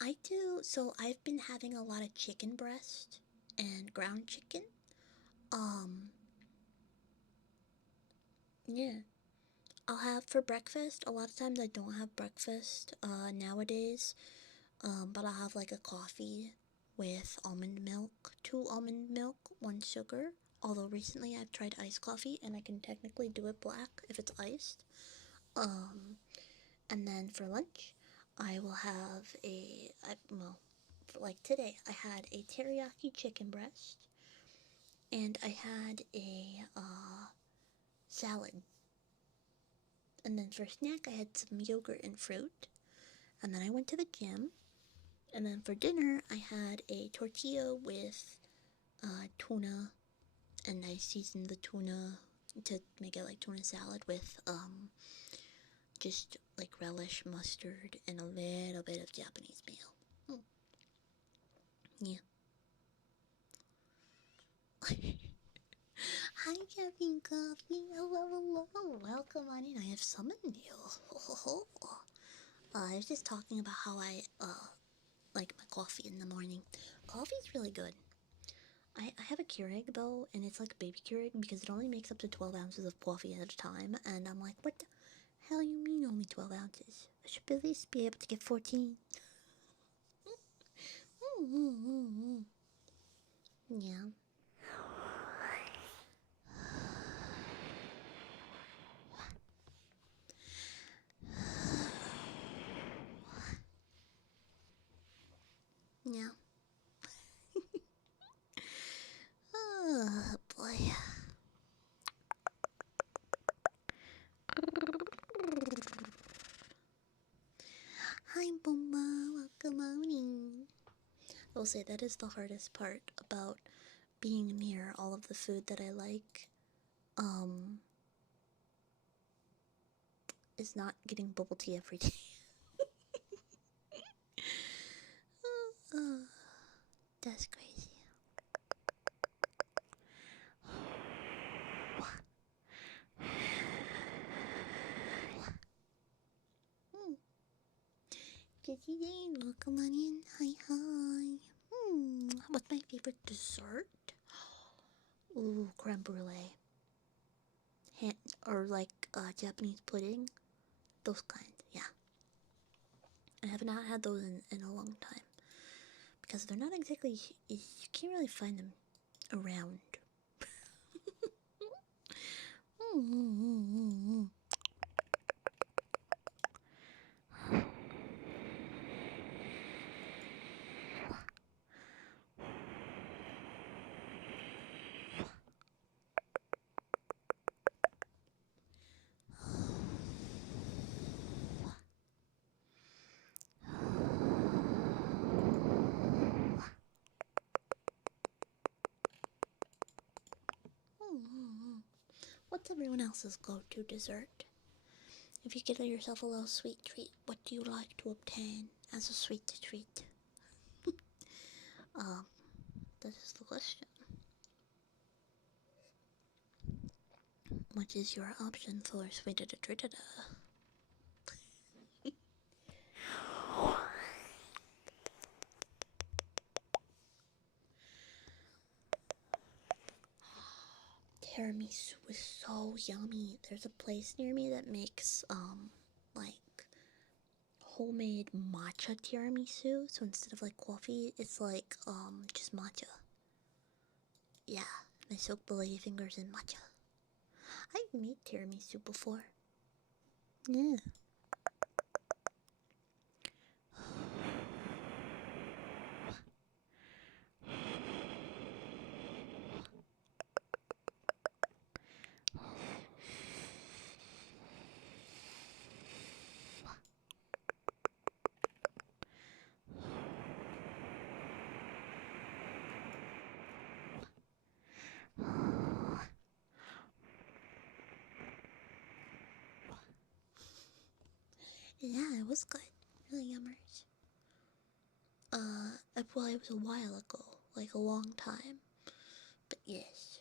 I do. So I've been having a lot of chicken breast and ground chicken. Yeah. I'll have for breakfast. A lot of times I don't have breakfast nowadays. But I'll have like a coffee with almond milk, 2 almond milk, 1 sugar. Although recently I've tried iced coffee and I can technically do it black if it's iced. And then for lunch, I will have like today, I had a teriyaki chicken breast, and I had a salad. And then for snack, I had some yogurt and fruit. And then I went to the gym. And then for dinner, I had a tortilla with tuna, and I seasoned the tuna to make it like tuna salad with just like relish, mustard, and a little bit of Japanese mayo. Yeah. Hi, Caffeine Coffee. Hello. Welcome on in. I have summoned you. I was just talking about how I like my coffee in the morning. Coffee's really good. I have a Keurig though, and it's like a baby Keurig because it only makes up to 12 ounces of coffee at a time. And I'm like, what the hell you mean only 12 ounces? I should at least be able to get 14. Yeah. Yeah. Oh boy. Hi, Bomba. Welcome on in. I will say that is the hardest part about being near all of the food that I like. Is not getting bubble tea every day. That's crazy. Jesse Jane, welcome on in. Hi. What's my favorite dessert? Ooh, creme brulee. Or like Japanese pudding. Those kinds, yeah. I have not had those in a long time. Because they're not exactly, you can't really find them around. What's everyone else's go-to dessert? If you get yourself a little sweet treat, what do you like to obtain as a sweet treat? That is the question. What is your option for sweet treat? Tiramisu is so yummy. There's a place near me that makes like homemade matcha tiramisu. So instead of like coffee, it's like just matcha. Yeah, I soak the lady fingers in matcha. I've made tiramisu before. Yeah. Yeah, it was good. Really yummers. Well, it was a while ago, like a long time. But yes,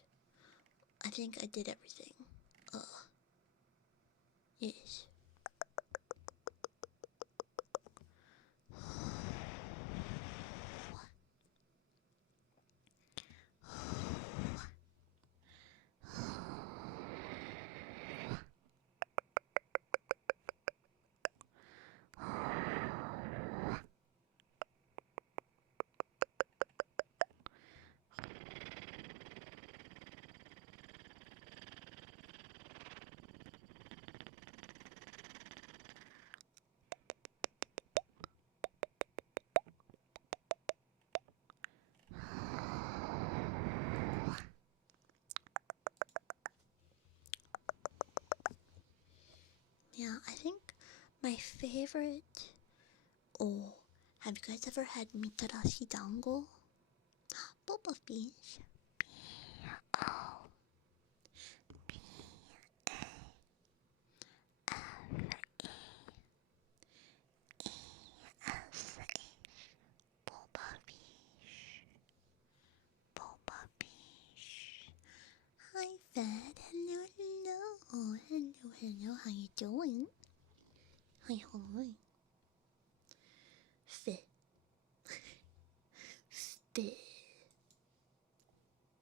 I think I did everything. Yes. favorite. Oh, have you guys ever had mitarashi dango? Boba fish. Oh. Boba fish. Boba fish. Hi, Fed. Hello, hello. Hello, hello. How you doing? Hi, hi. Fit. Fit.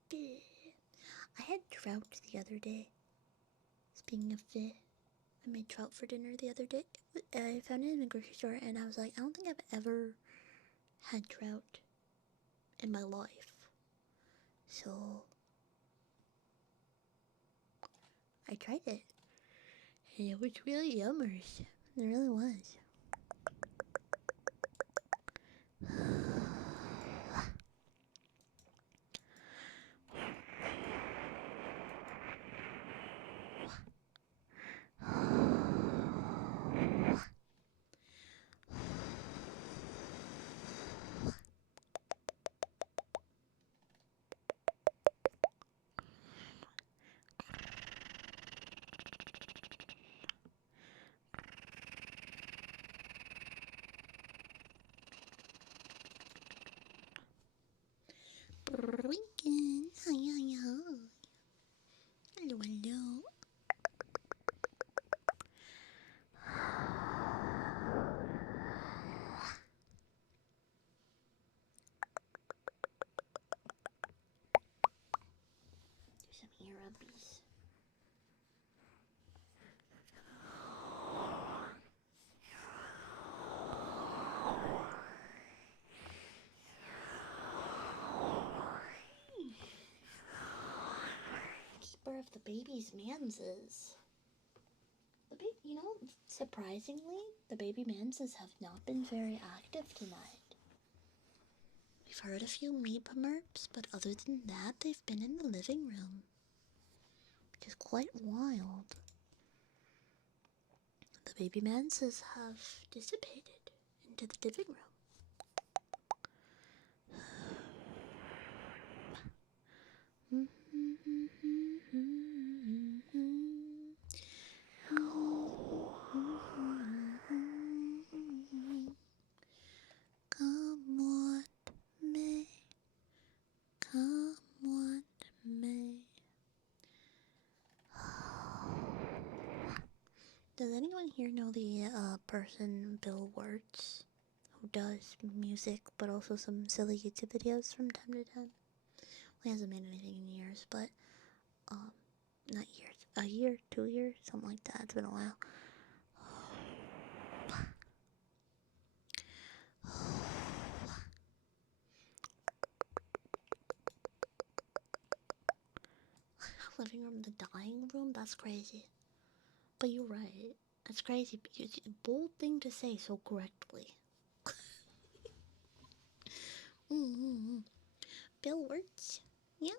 Fit. I had trout the other day. Speaking of fit, I made trout for dinner the other day. I found it in the grocery store and I was like, I don't think I've ever had trout in my life. So I tried it. And it was really yummers. It really was. Brinkin'. Hi, hi, hi. Hello, hello. Do some ear rubbies. Keeper of the baby's manses. Surprisingly, the baby manses have not been very active tonight. We've heard a few meep merps, but other than that, they've been in the living room, which is quite wild. The baby manses have dissipated into the living room. Come what may, come what may. Does anyone here know the person Bill Wirtz, who does music but also some silly YouTube videos from time to time? He hasn't made anything in years, but not years, a year, 2 years, something like that. It's been a while. Living room, the dining room, that's crazy. But you're right, that's crazy because it's a bold thing to say so correctly. Bill Wirtz, yeah.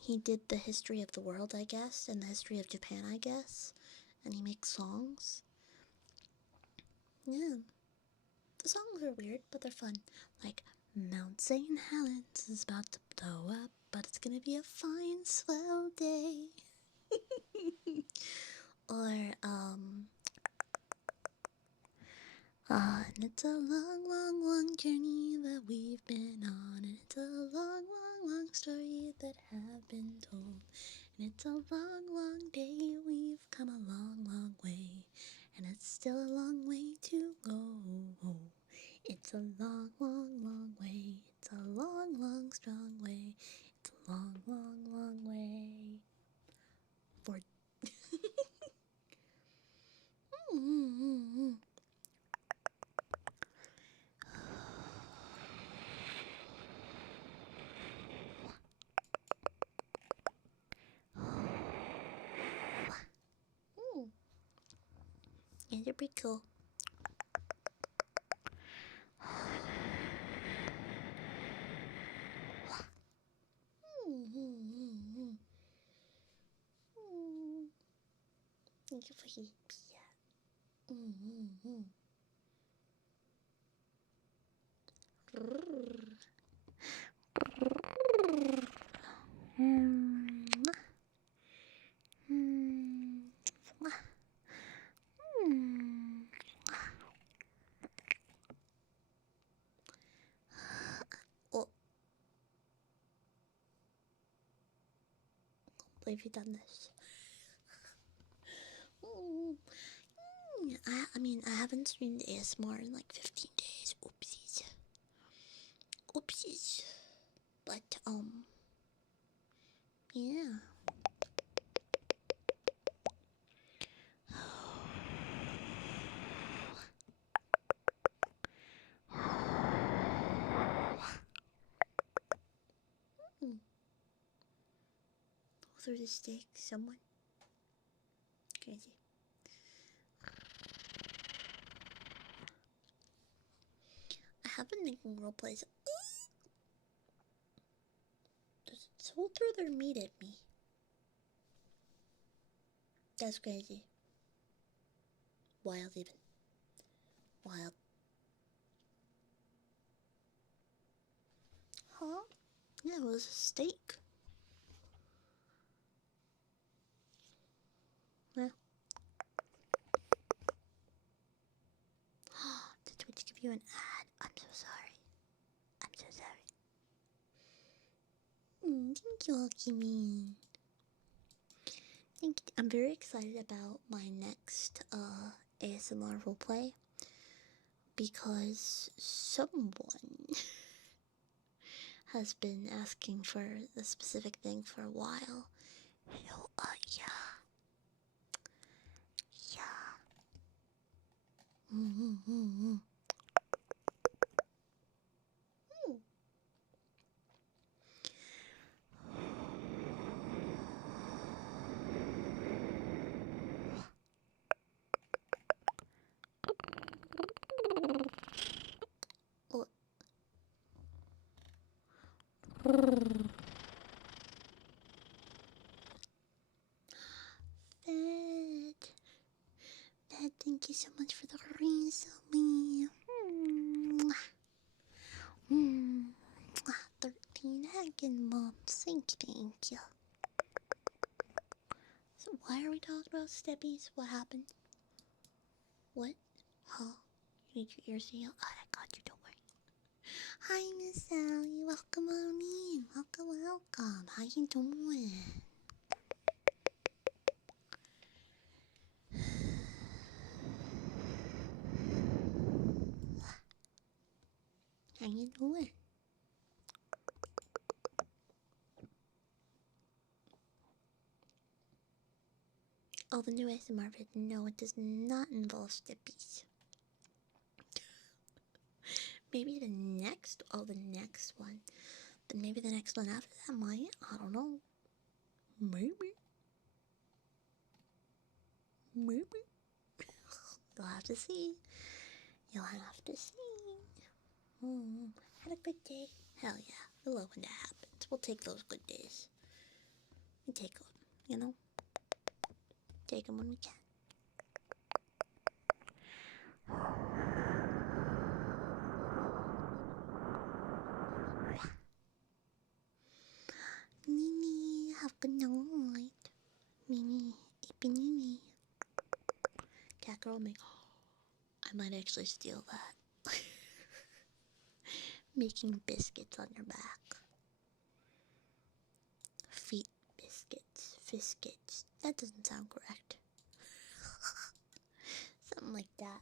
He did the history of the world, I guess, and the history of Japan, I guess, and he makes songs. Yeah, the songs are weird, but they're fun. Like, Mount St. Helens is about to blow up, but it's gonna be a fine, swell day. Or, and it's a long, long, long journey that we've been on, and it's a long, long, long story that have been told, and it's a long, long day, we've come a long, long way, and it's still a long way to go. It's a long, long, long way, it's a long, long, strong way, it's a long, long, long way. For yeah, they're pretty cool. Thank you for Eepy. Oh, believe you've done this. I mean, I haven't streamed ASMR in like 15 days. Oopsies. Oopsies. But, yeah. Through the steak, someone. Crazy. I have been making roleplays. Someone threw their meat at me. That's crazy. Wild, even. Wild. Huh? Yeah, it was a steak. Yeah. Did Twitch give you an ad? I'm so sorry. I'm so sorry. Thank you, Alchemy. Thank you. I'm very excited about my next ASMR roleplay because someone has been asking for the specific thing for a while. So, yeah. Yeah. Oh. Fed, thank you so much for the recently. 13 hacking months. Thank you. So why are we talking about steppies? What happened? What? Huh? You need your ears healed? I got you, don't worry. Hi, Miss Sally. Welcome on in. Welcome. How you doing? How you doing? Oh, the new ASMR vid. No, it does not involve steppies. Maybe the next one. Then maybe the next one after that might. I don't know. Maybe. You'll have to see. Had a good day. Hell yeah. We love when that happens. We'll take those good days. We take them, you know? Take them when we can. Mimi, have a good night. Mimi, Eepy. Cat girl me. I might actually steal that. Making biscuits on your back. Feet biscuits. Fiscuits. That doesn't sound correct. Something like that.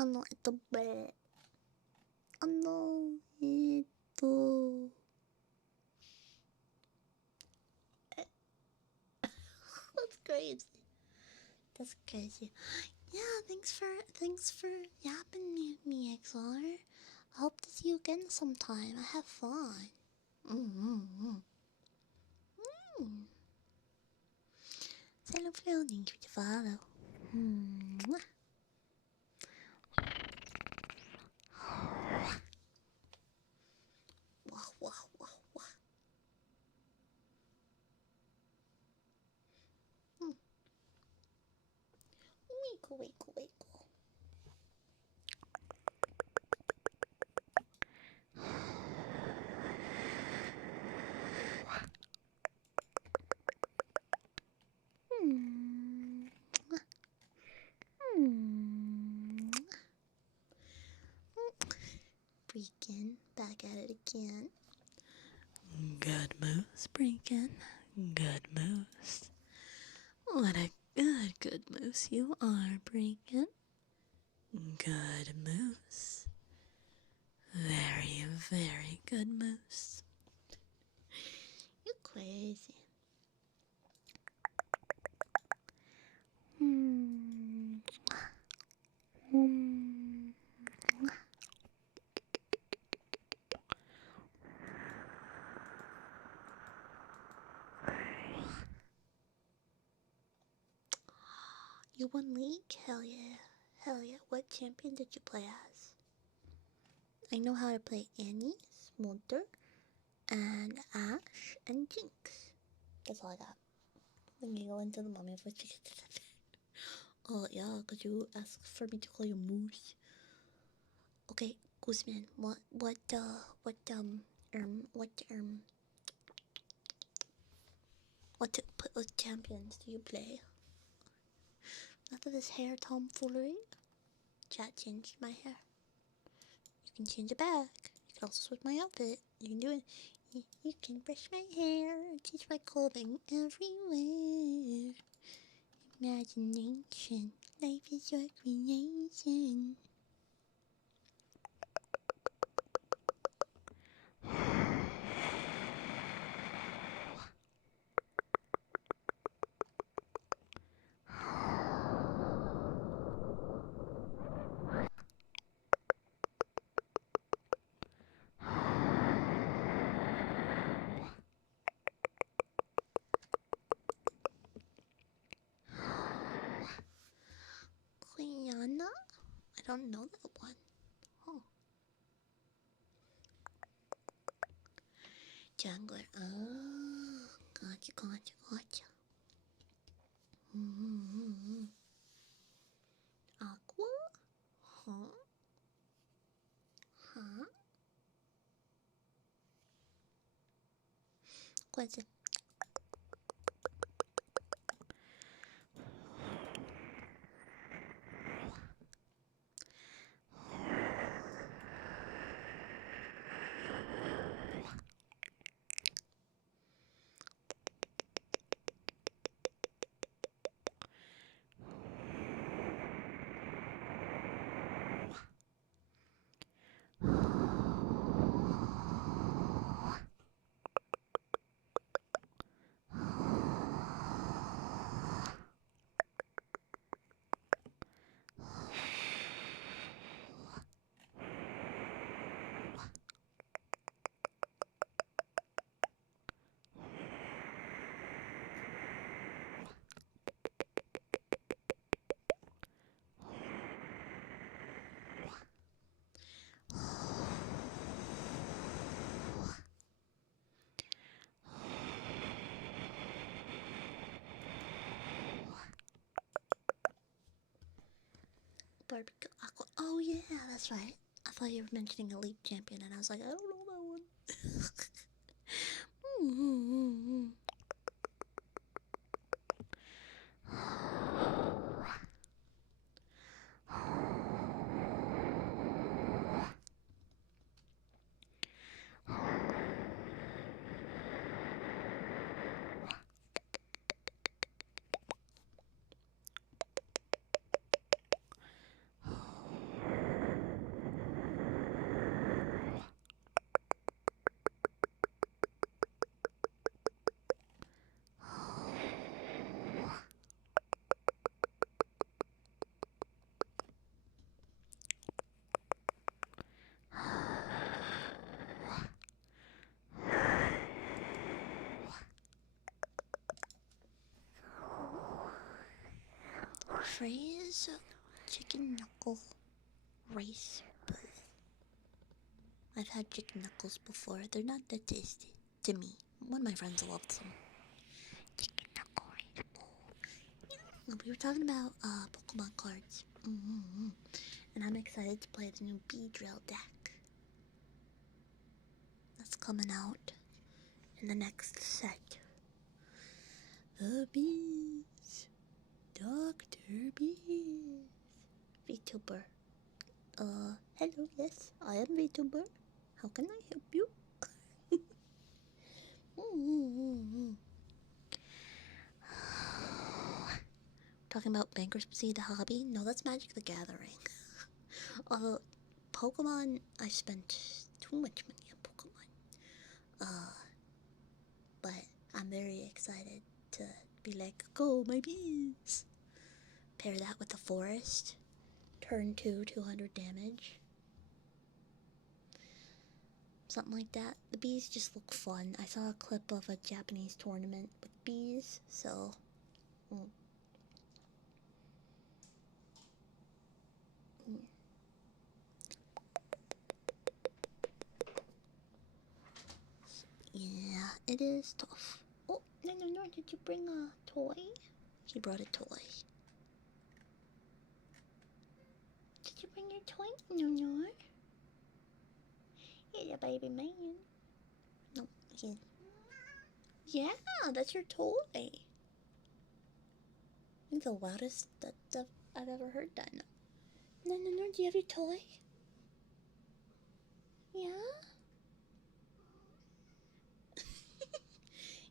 Ano ito ba? Ano ito? crazy. Yeah, thanks for yapping with me, XR. I hope to see you again sometime. I have fun. Mm-hmm. Hello, Flo. Thank you to follow. Mwah. Wah, wah, wah, wah. Wiggle, wiggle, wiggle. Breaking, back at it again. Good moves, Breaking. Good moves. What a good moves you are, Breaking. Good moves. Very, very good moves. You're crazy. You won league? Hell yeah. Hell yeah. What champion did you play as? I know how to play Annie, Smolder, and Ash, and Jinx. That's all I got. Then you go into the mommy voice. Oh yeah, cause you asked for me to call you Moose. Okay, Gooseman, what champions do you play? None of this hair tomfoolery. Chat changed my hair. You can change it back. You can also switch my outfit. You can do it. You can brush my hair, change my clothing everywhere. Imagination, life is your creation. Quiana? I don't know that one. Oh. Jungler. Oh, gotcha. Aqua? Huh? Huh? Question. Barbecue Aqua. Oh yeah, that's right. I thought you were mentioning a league champion, and I was like, I don't know that one. Craze chicken knuckle rice bowl. I've had chicken knuckles before. They're not that tasty to me. One of my friends loved them. Chicken knuckle rice bowl. We were talking about Pokemon cards. And I'm excited to play the new Beedrill deck. That's coming out in the next set. The Bees. Dr. Bees. VTuber. Hello, yes, I am VTuber. How can I help you? Talking about bankruptcy, the hobby? No, that's Magic the Gathering. Although, Pokemon, I spent too much money on Pokemon. But I'm very excited to be like, go, my bees! Pair that with the forest. Turn 2, 200 damage. Something like that. The bees just look fun. I saw a clip of a Japanese tournament with bees, so... Yeah, it is tough. Oh, no, did you bring a toy? She brought a toy. Did you bring your toy? No. You're a baby man. No, yeah, that's your toy. It's the loudest that I've ever heard that. No, do you have your toy? Yeah?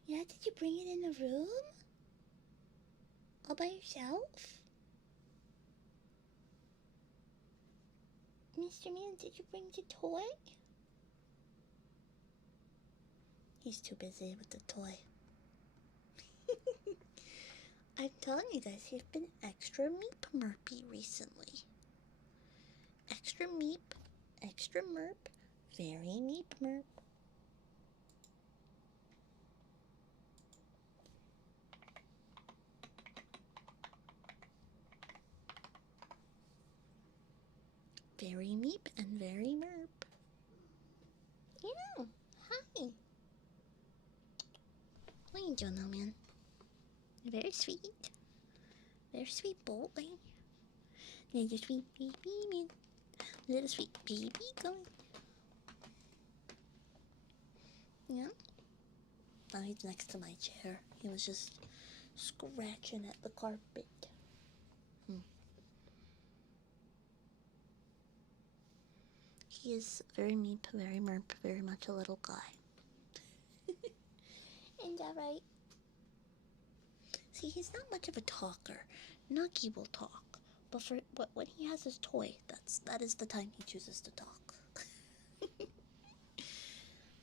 Yeah, did you bring it in the room? All by yourself? Mr. Man, did you bring the toy? He's too busy with the toy. I'm telling you guys, he's been extra meep merpy recently. Extra meep, extra merp, very meep merp. Very meep and very merp. Yeah, hi. What are you doing, little man? You're very sweet. Very sweet boy. Little sweet baby man. Little sweet baby going. Yeah. Now he's next to my chair. He was just scratching at the carpet. He is very meep, very merp, very much a little guy. Ain't that right? See, he's not much of a talker. Nuggy will talk, but when he has his toy, that is the time he chooses to talk.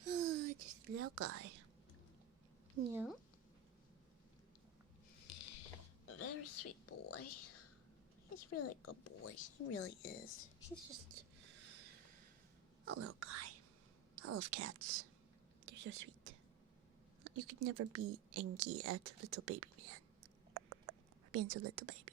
Just a little guy. Yeah. A very sweet boy. He's really a good boy. He really is. He's just a little guy. I love cats. They're so sweet. You could never be angry at little baby man. For being so little baby.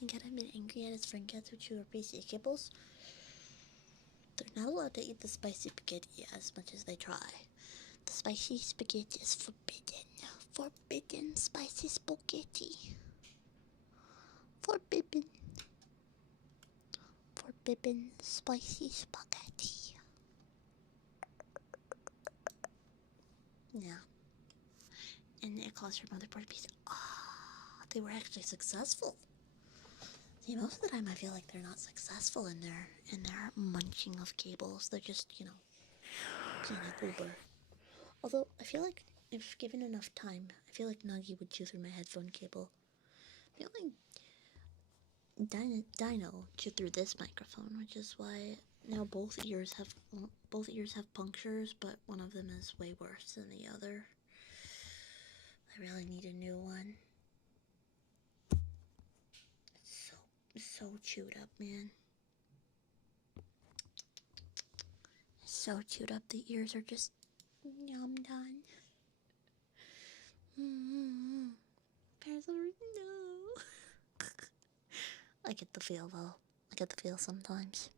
My god, I've been angry at his friend cats who chew up basic kibbles. They're not allowed to eat the spicy spaghetti as much as they try. The spicy spaghetti is forbidden. Forbidden spicy spaghetti. Forbidden. Forbidden spicy spaghetti. Yeah. and it caused her motherboard to be. They were actually successful. See, most of the time I feel like they're not successful in their munching of cables. They're just, being an Uber. Although I feel like if given enough time, I feel like Nuggy would chew through my headphone cable. I feel like Dino chewed through this microphone, which is why now both ears have punctures, but one of them is way worse than the other. I really need a new one. So chewed up, man. So chewed up, the ears are just yum done. Parasaurs, no. I get the feel though. I get the feel sometimes.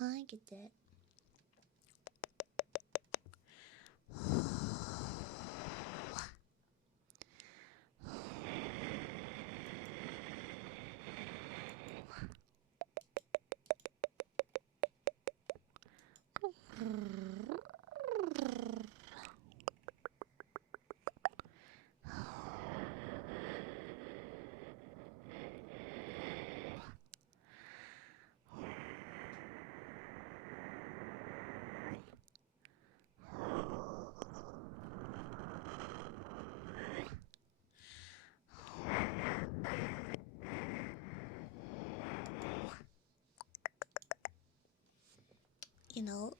I get that. You know,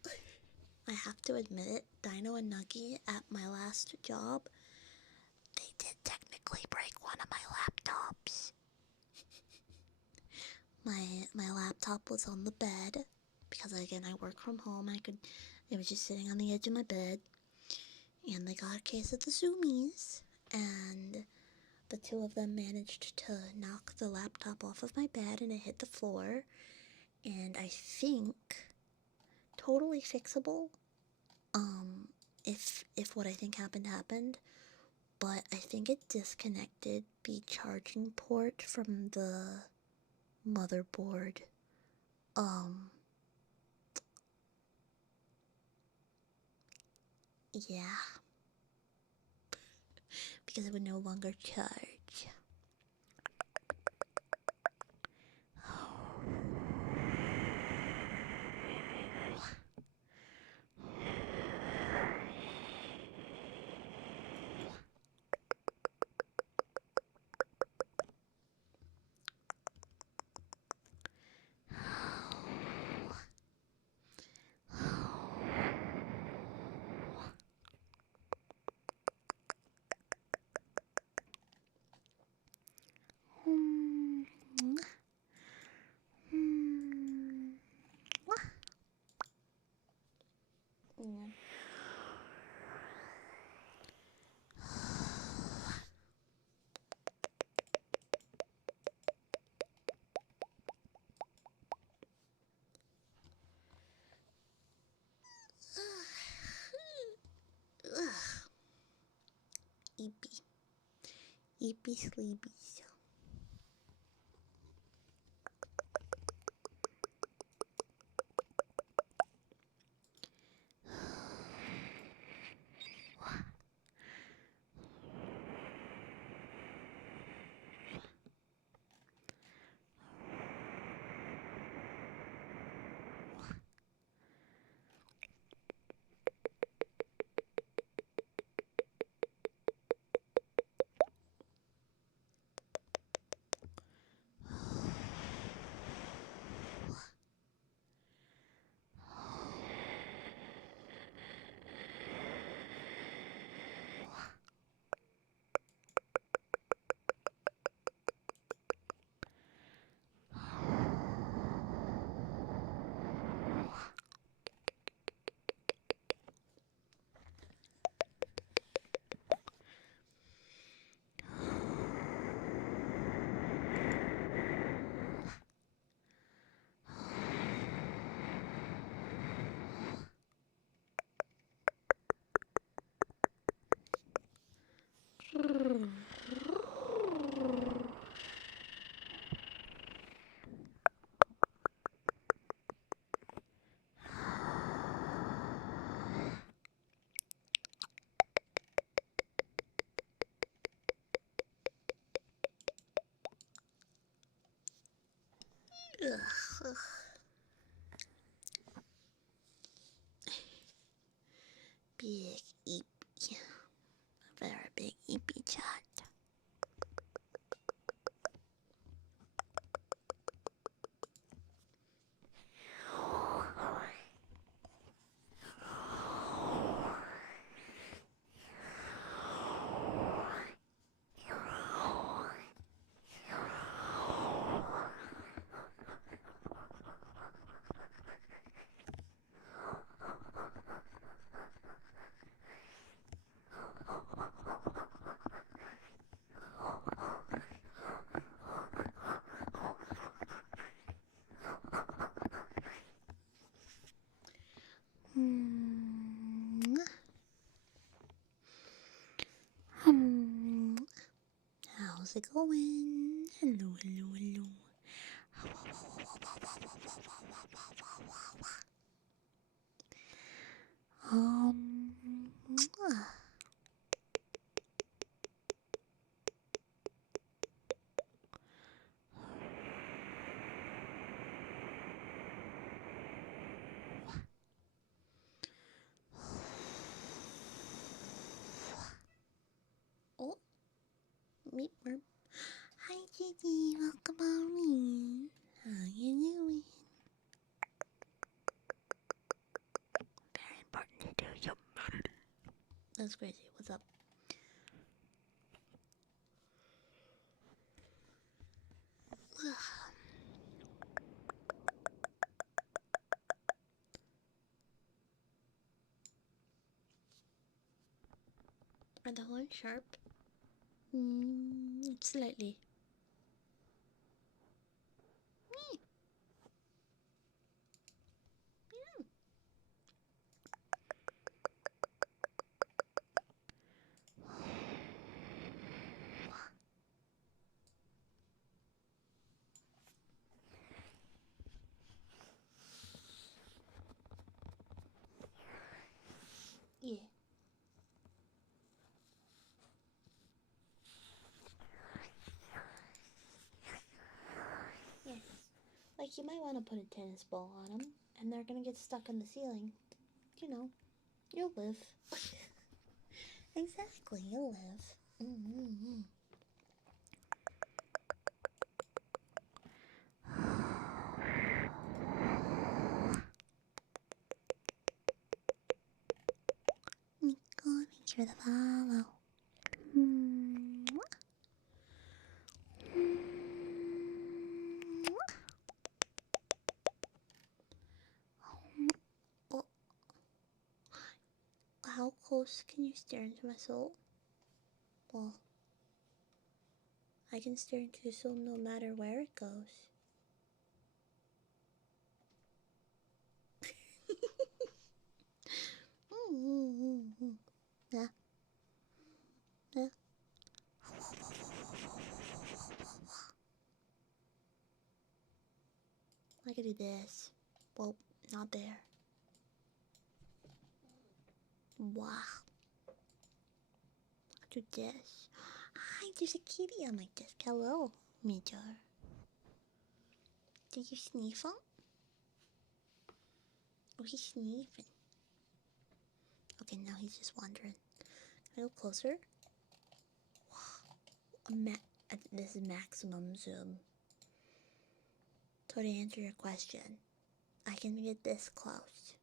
I have to admit it, Dino and Nuggy at my last job, they did technically break one of my laptops. My laptop was on the bed because again I work from home. It was just sitting on the edge of my bed, and they got a case of the zoomies, and the two of them managed to knock the laptop off of my bed, and it hit the floor. And I think totally fixable. If what I think happened, but I think it disconnected the charging port from the motherboard. Yeah, because it would no longer charge. Yeah. Eepy. Eepy sleepies. Ugh. Big Eepy. A very big Eepy chat. How's it going? Hello, hello, hello. Um, oh, meet merp. Hi, Kitty. Welcome on. How you doing? Very important to do humanity. That's crazy. What's up? Are the horns sharp? Slightly. Yeah. Yes. Like, you might want to put a tennis ball on them, and they're gonna get stuck in the ceiling. You know, you'll live. Exactly, you'll live. Nico, make sure to follow. Oh, how close can you stare into my soul? Well, I can stare into your soul no matter where it goes. Yeah. Yeah. I could do this. Well, not there. Wow. I'll do this. Hi, there's a kitty on my desk. Hello, Major. Did you sneeze him? Oh, he's sneezing. Okay, now he's just wandering. Can I go closer? This is maximum zoom. So to answer your question, I can get this close.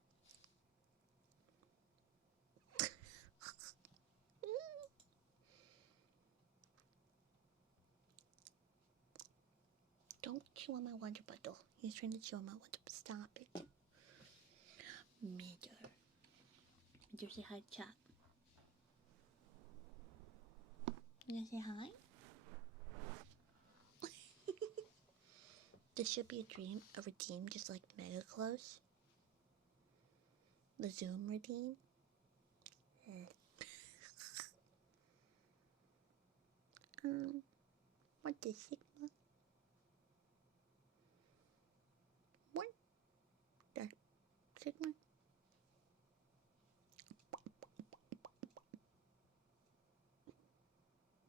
Don't chew on my wonder bundle. He's trying to chew on my wonder bundle. Stop it. Major. Major, say hi, chat. You gonna say hi? This should be a redeem, just like mega close. The zoom redeem. What the Sigma? What the Sigma?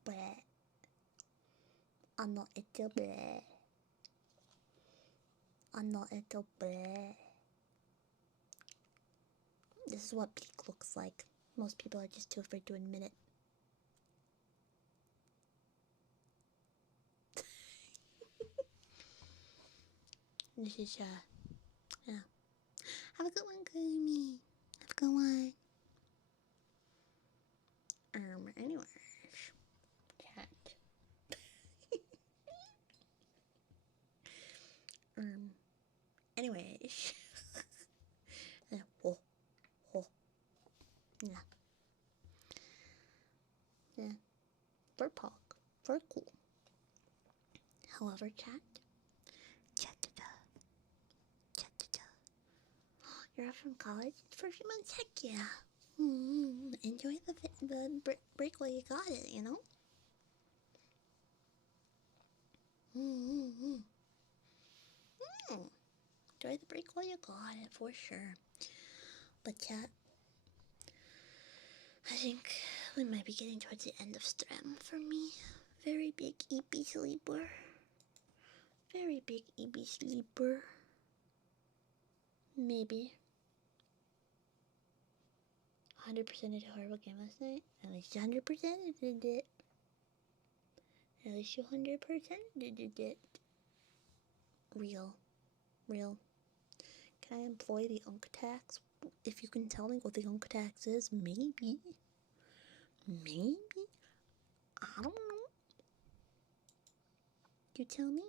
Bleh. I'm not a bleh. Ano ito bleh. This is what peak looks like. Most people are just too afraid to admit it. This is yeah. Have a good one, Gumi. Have a good one. Anyways, cat. Anyways. Oh, oh. Yeah. Yeah. Very pog. Very cool. However, chat. You're off from college for a few months? Heck yeah. Enjoy the break while you got it, you know? Enjoy the break while you got it, for sure. But chat, I think we might be getting towards the end of Stram for me. Very big Eepy sleeper. Very big Eepy sleeper. Maybe. 100% of a horrible game last night. At least 100% did it. At least 100% did it. Real. Can I employ the Unk tax? If you can tell me what the Unk tax is, maybe. Maybe? I don't know. You tell me.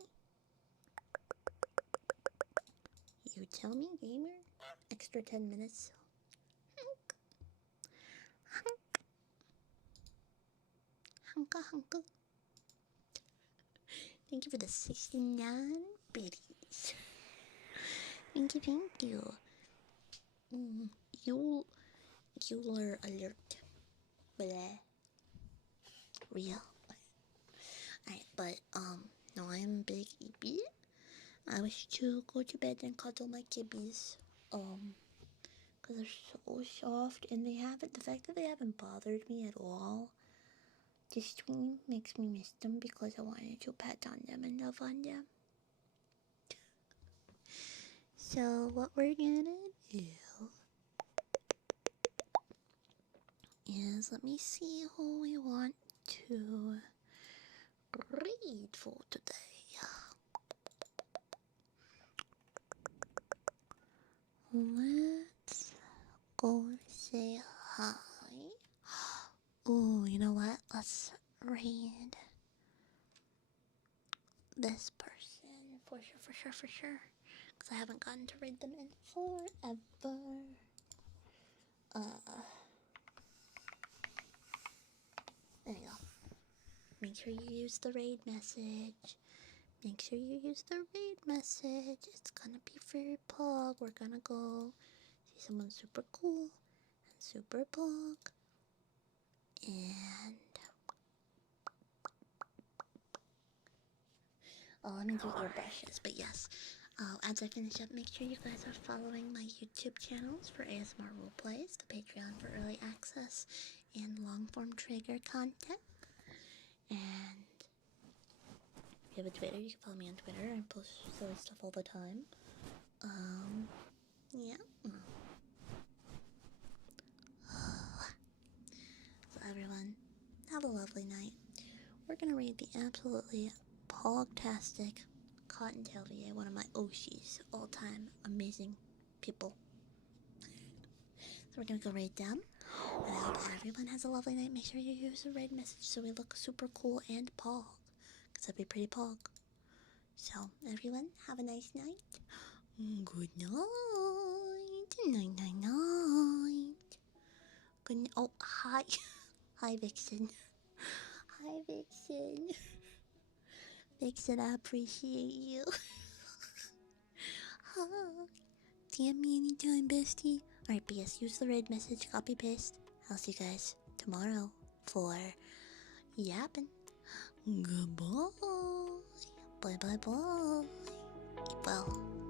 You tell me, gamer. Extra 10 minutes. Hunka. Thank you for the 69 biddies. Thank you. Euler alert. Blah. Real. Alright, but, no, I'm big Eepy. I wish to go to bed and cuddle my kibbies. Because they're so soft, and the fact that they haven't bothered me at all this stream makes me miss them because I wanted to pet on them and love on them. So what we're gonna do is, let me see who we want to read for today. Let's go say hi. Ooh, you know what? Let's read this person for sure. Because I haven't gotten to read them in forever. There you go. Make sure you use the raid message. It's gonna be for your pug. We're gonna go see someone super cool and super pug. And let me do ear brushes. But yes, as I finish up, make sure you guys are following my YouTube channels for ASMR roleplays, the Patreon for early access and long-form trigger content. And if you have a Twitter, you can follow me on Twitter. I post silly stuff all the time. Yeah. So everyone, have a lovely night. We're gonna read the absolutely pogtastic Cottontail VA, one of my Oshis, all-time amazing people. So we're gonna go raid them. And I hope everyone has a lovely night. Make sure you use the raid message so we look super cool and pog. Because that'd be pretty pog. So, everyone, have a nice night. Good night. Night. Good night. Oh, hi. Hi, Vixen. Vixen, I appreciate you. DM me anytime, bestie. Alright, but yes, use the raid message, copy paste. I'll see you guys tomorrow for yapping. Goodbye. Bye. Well.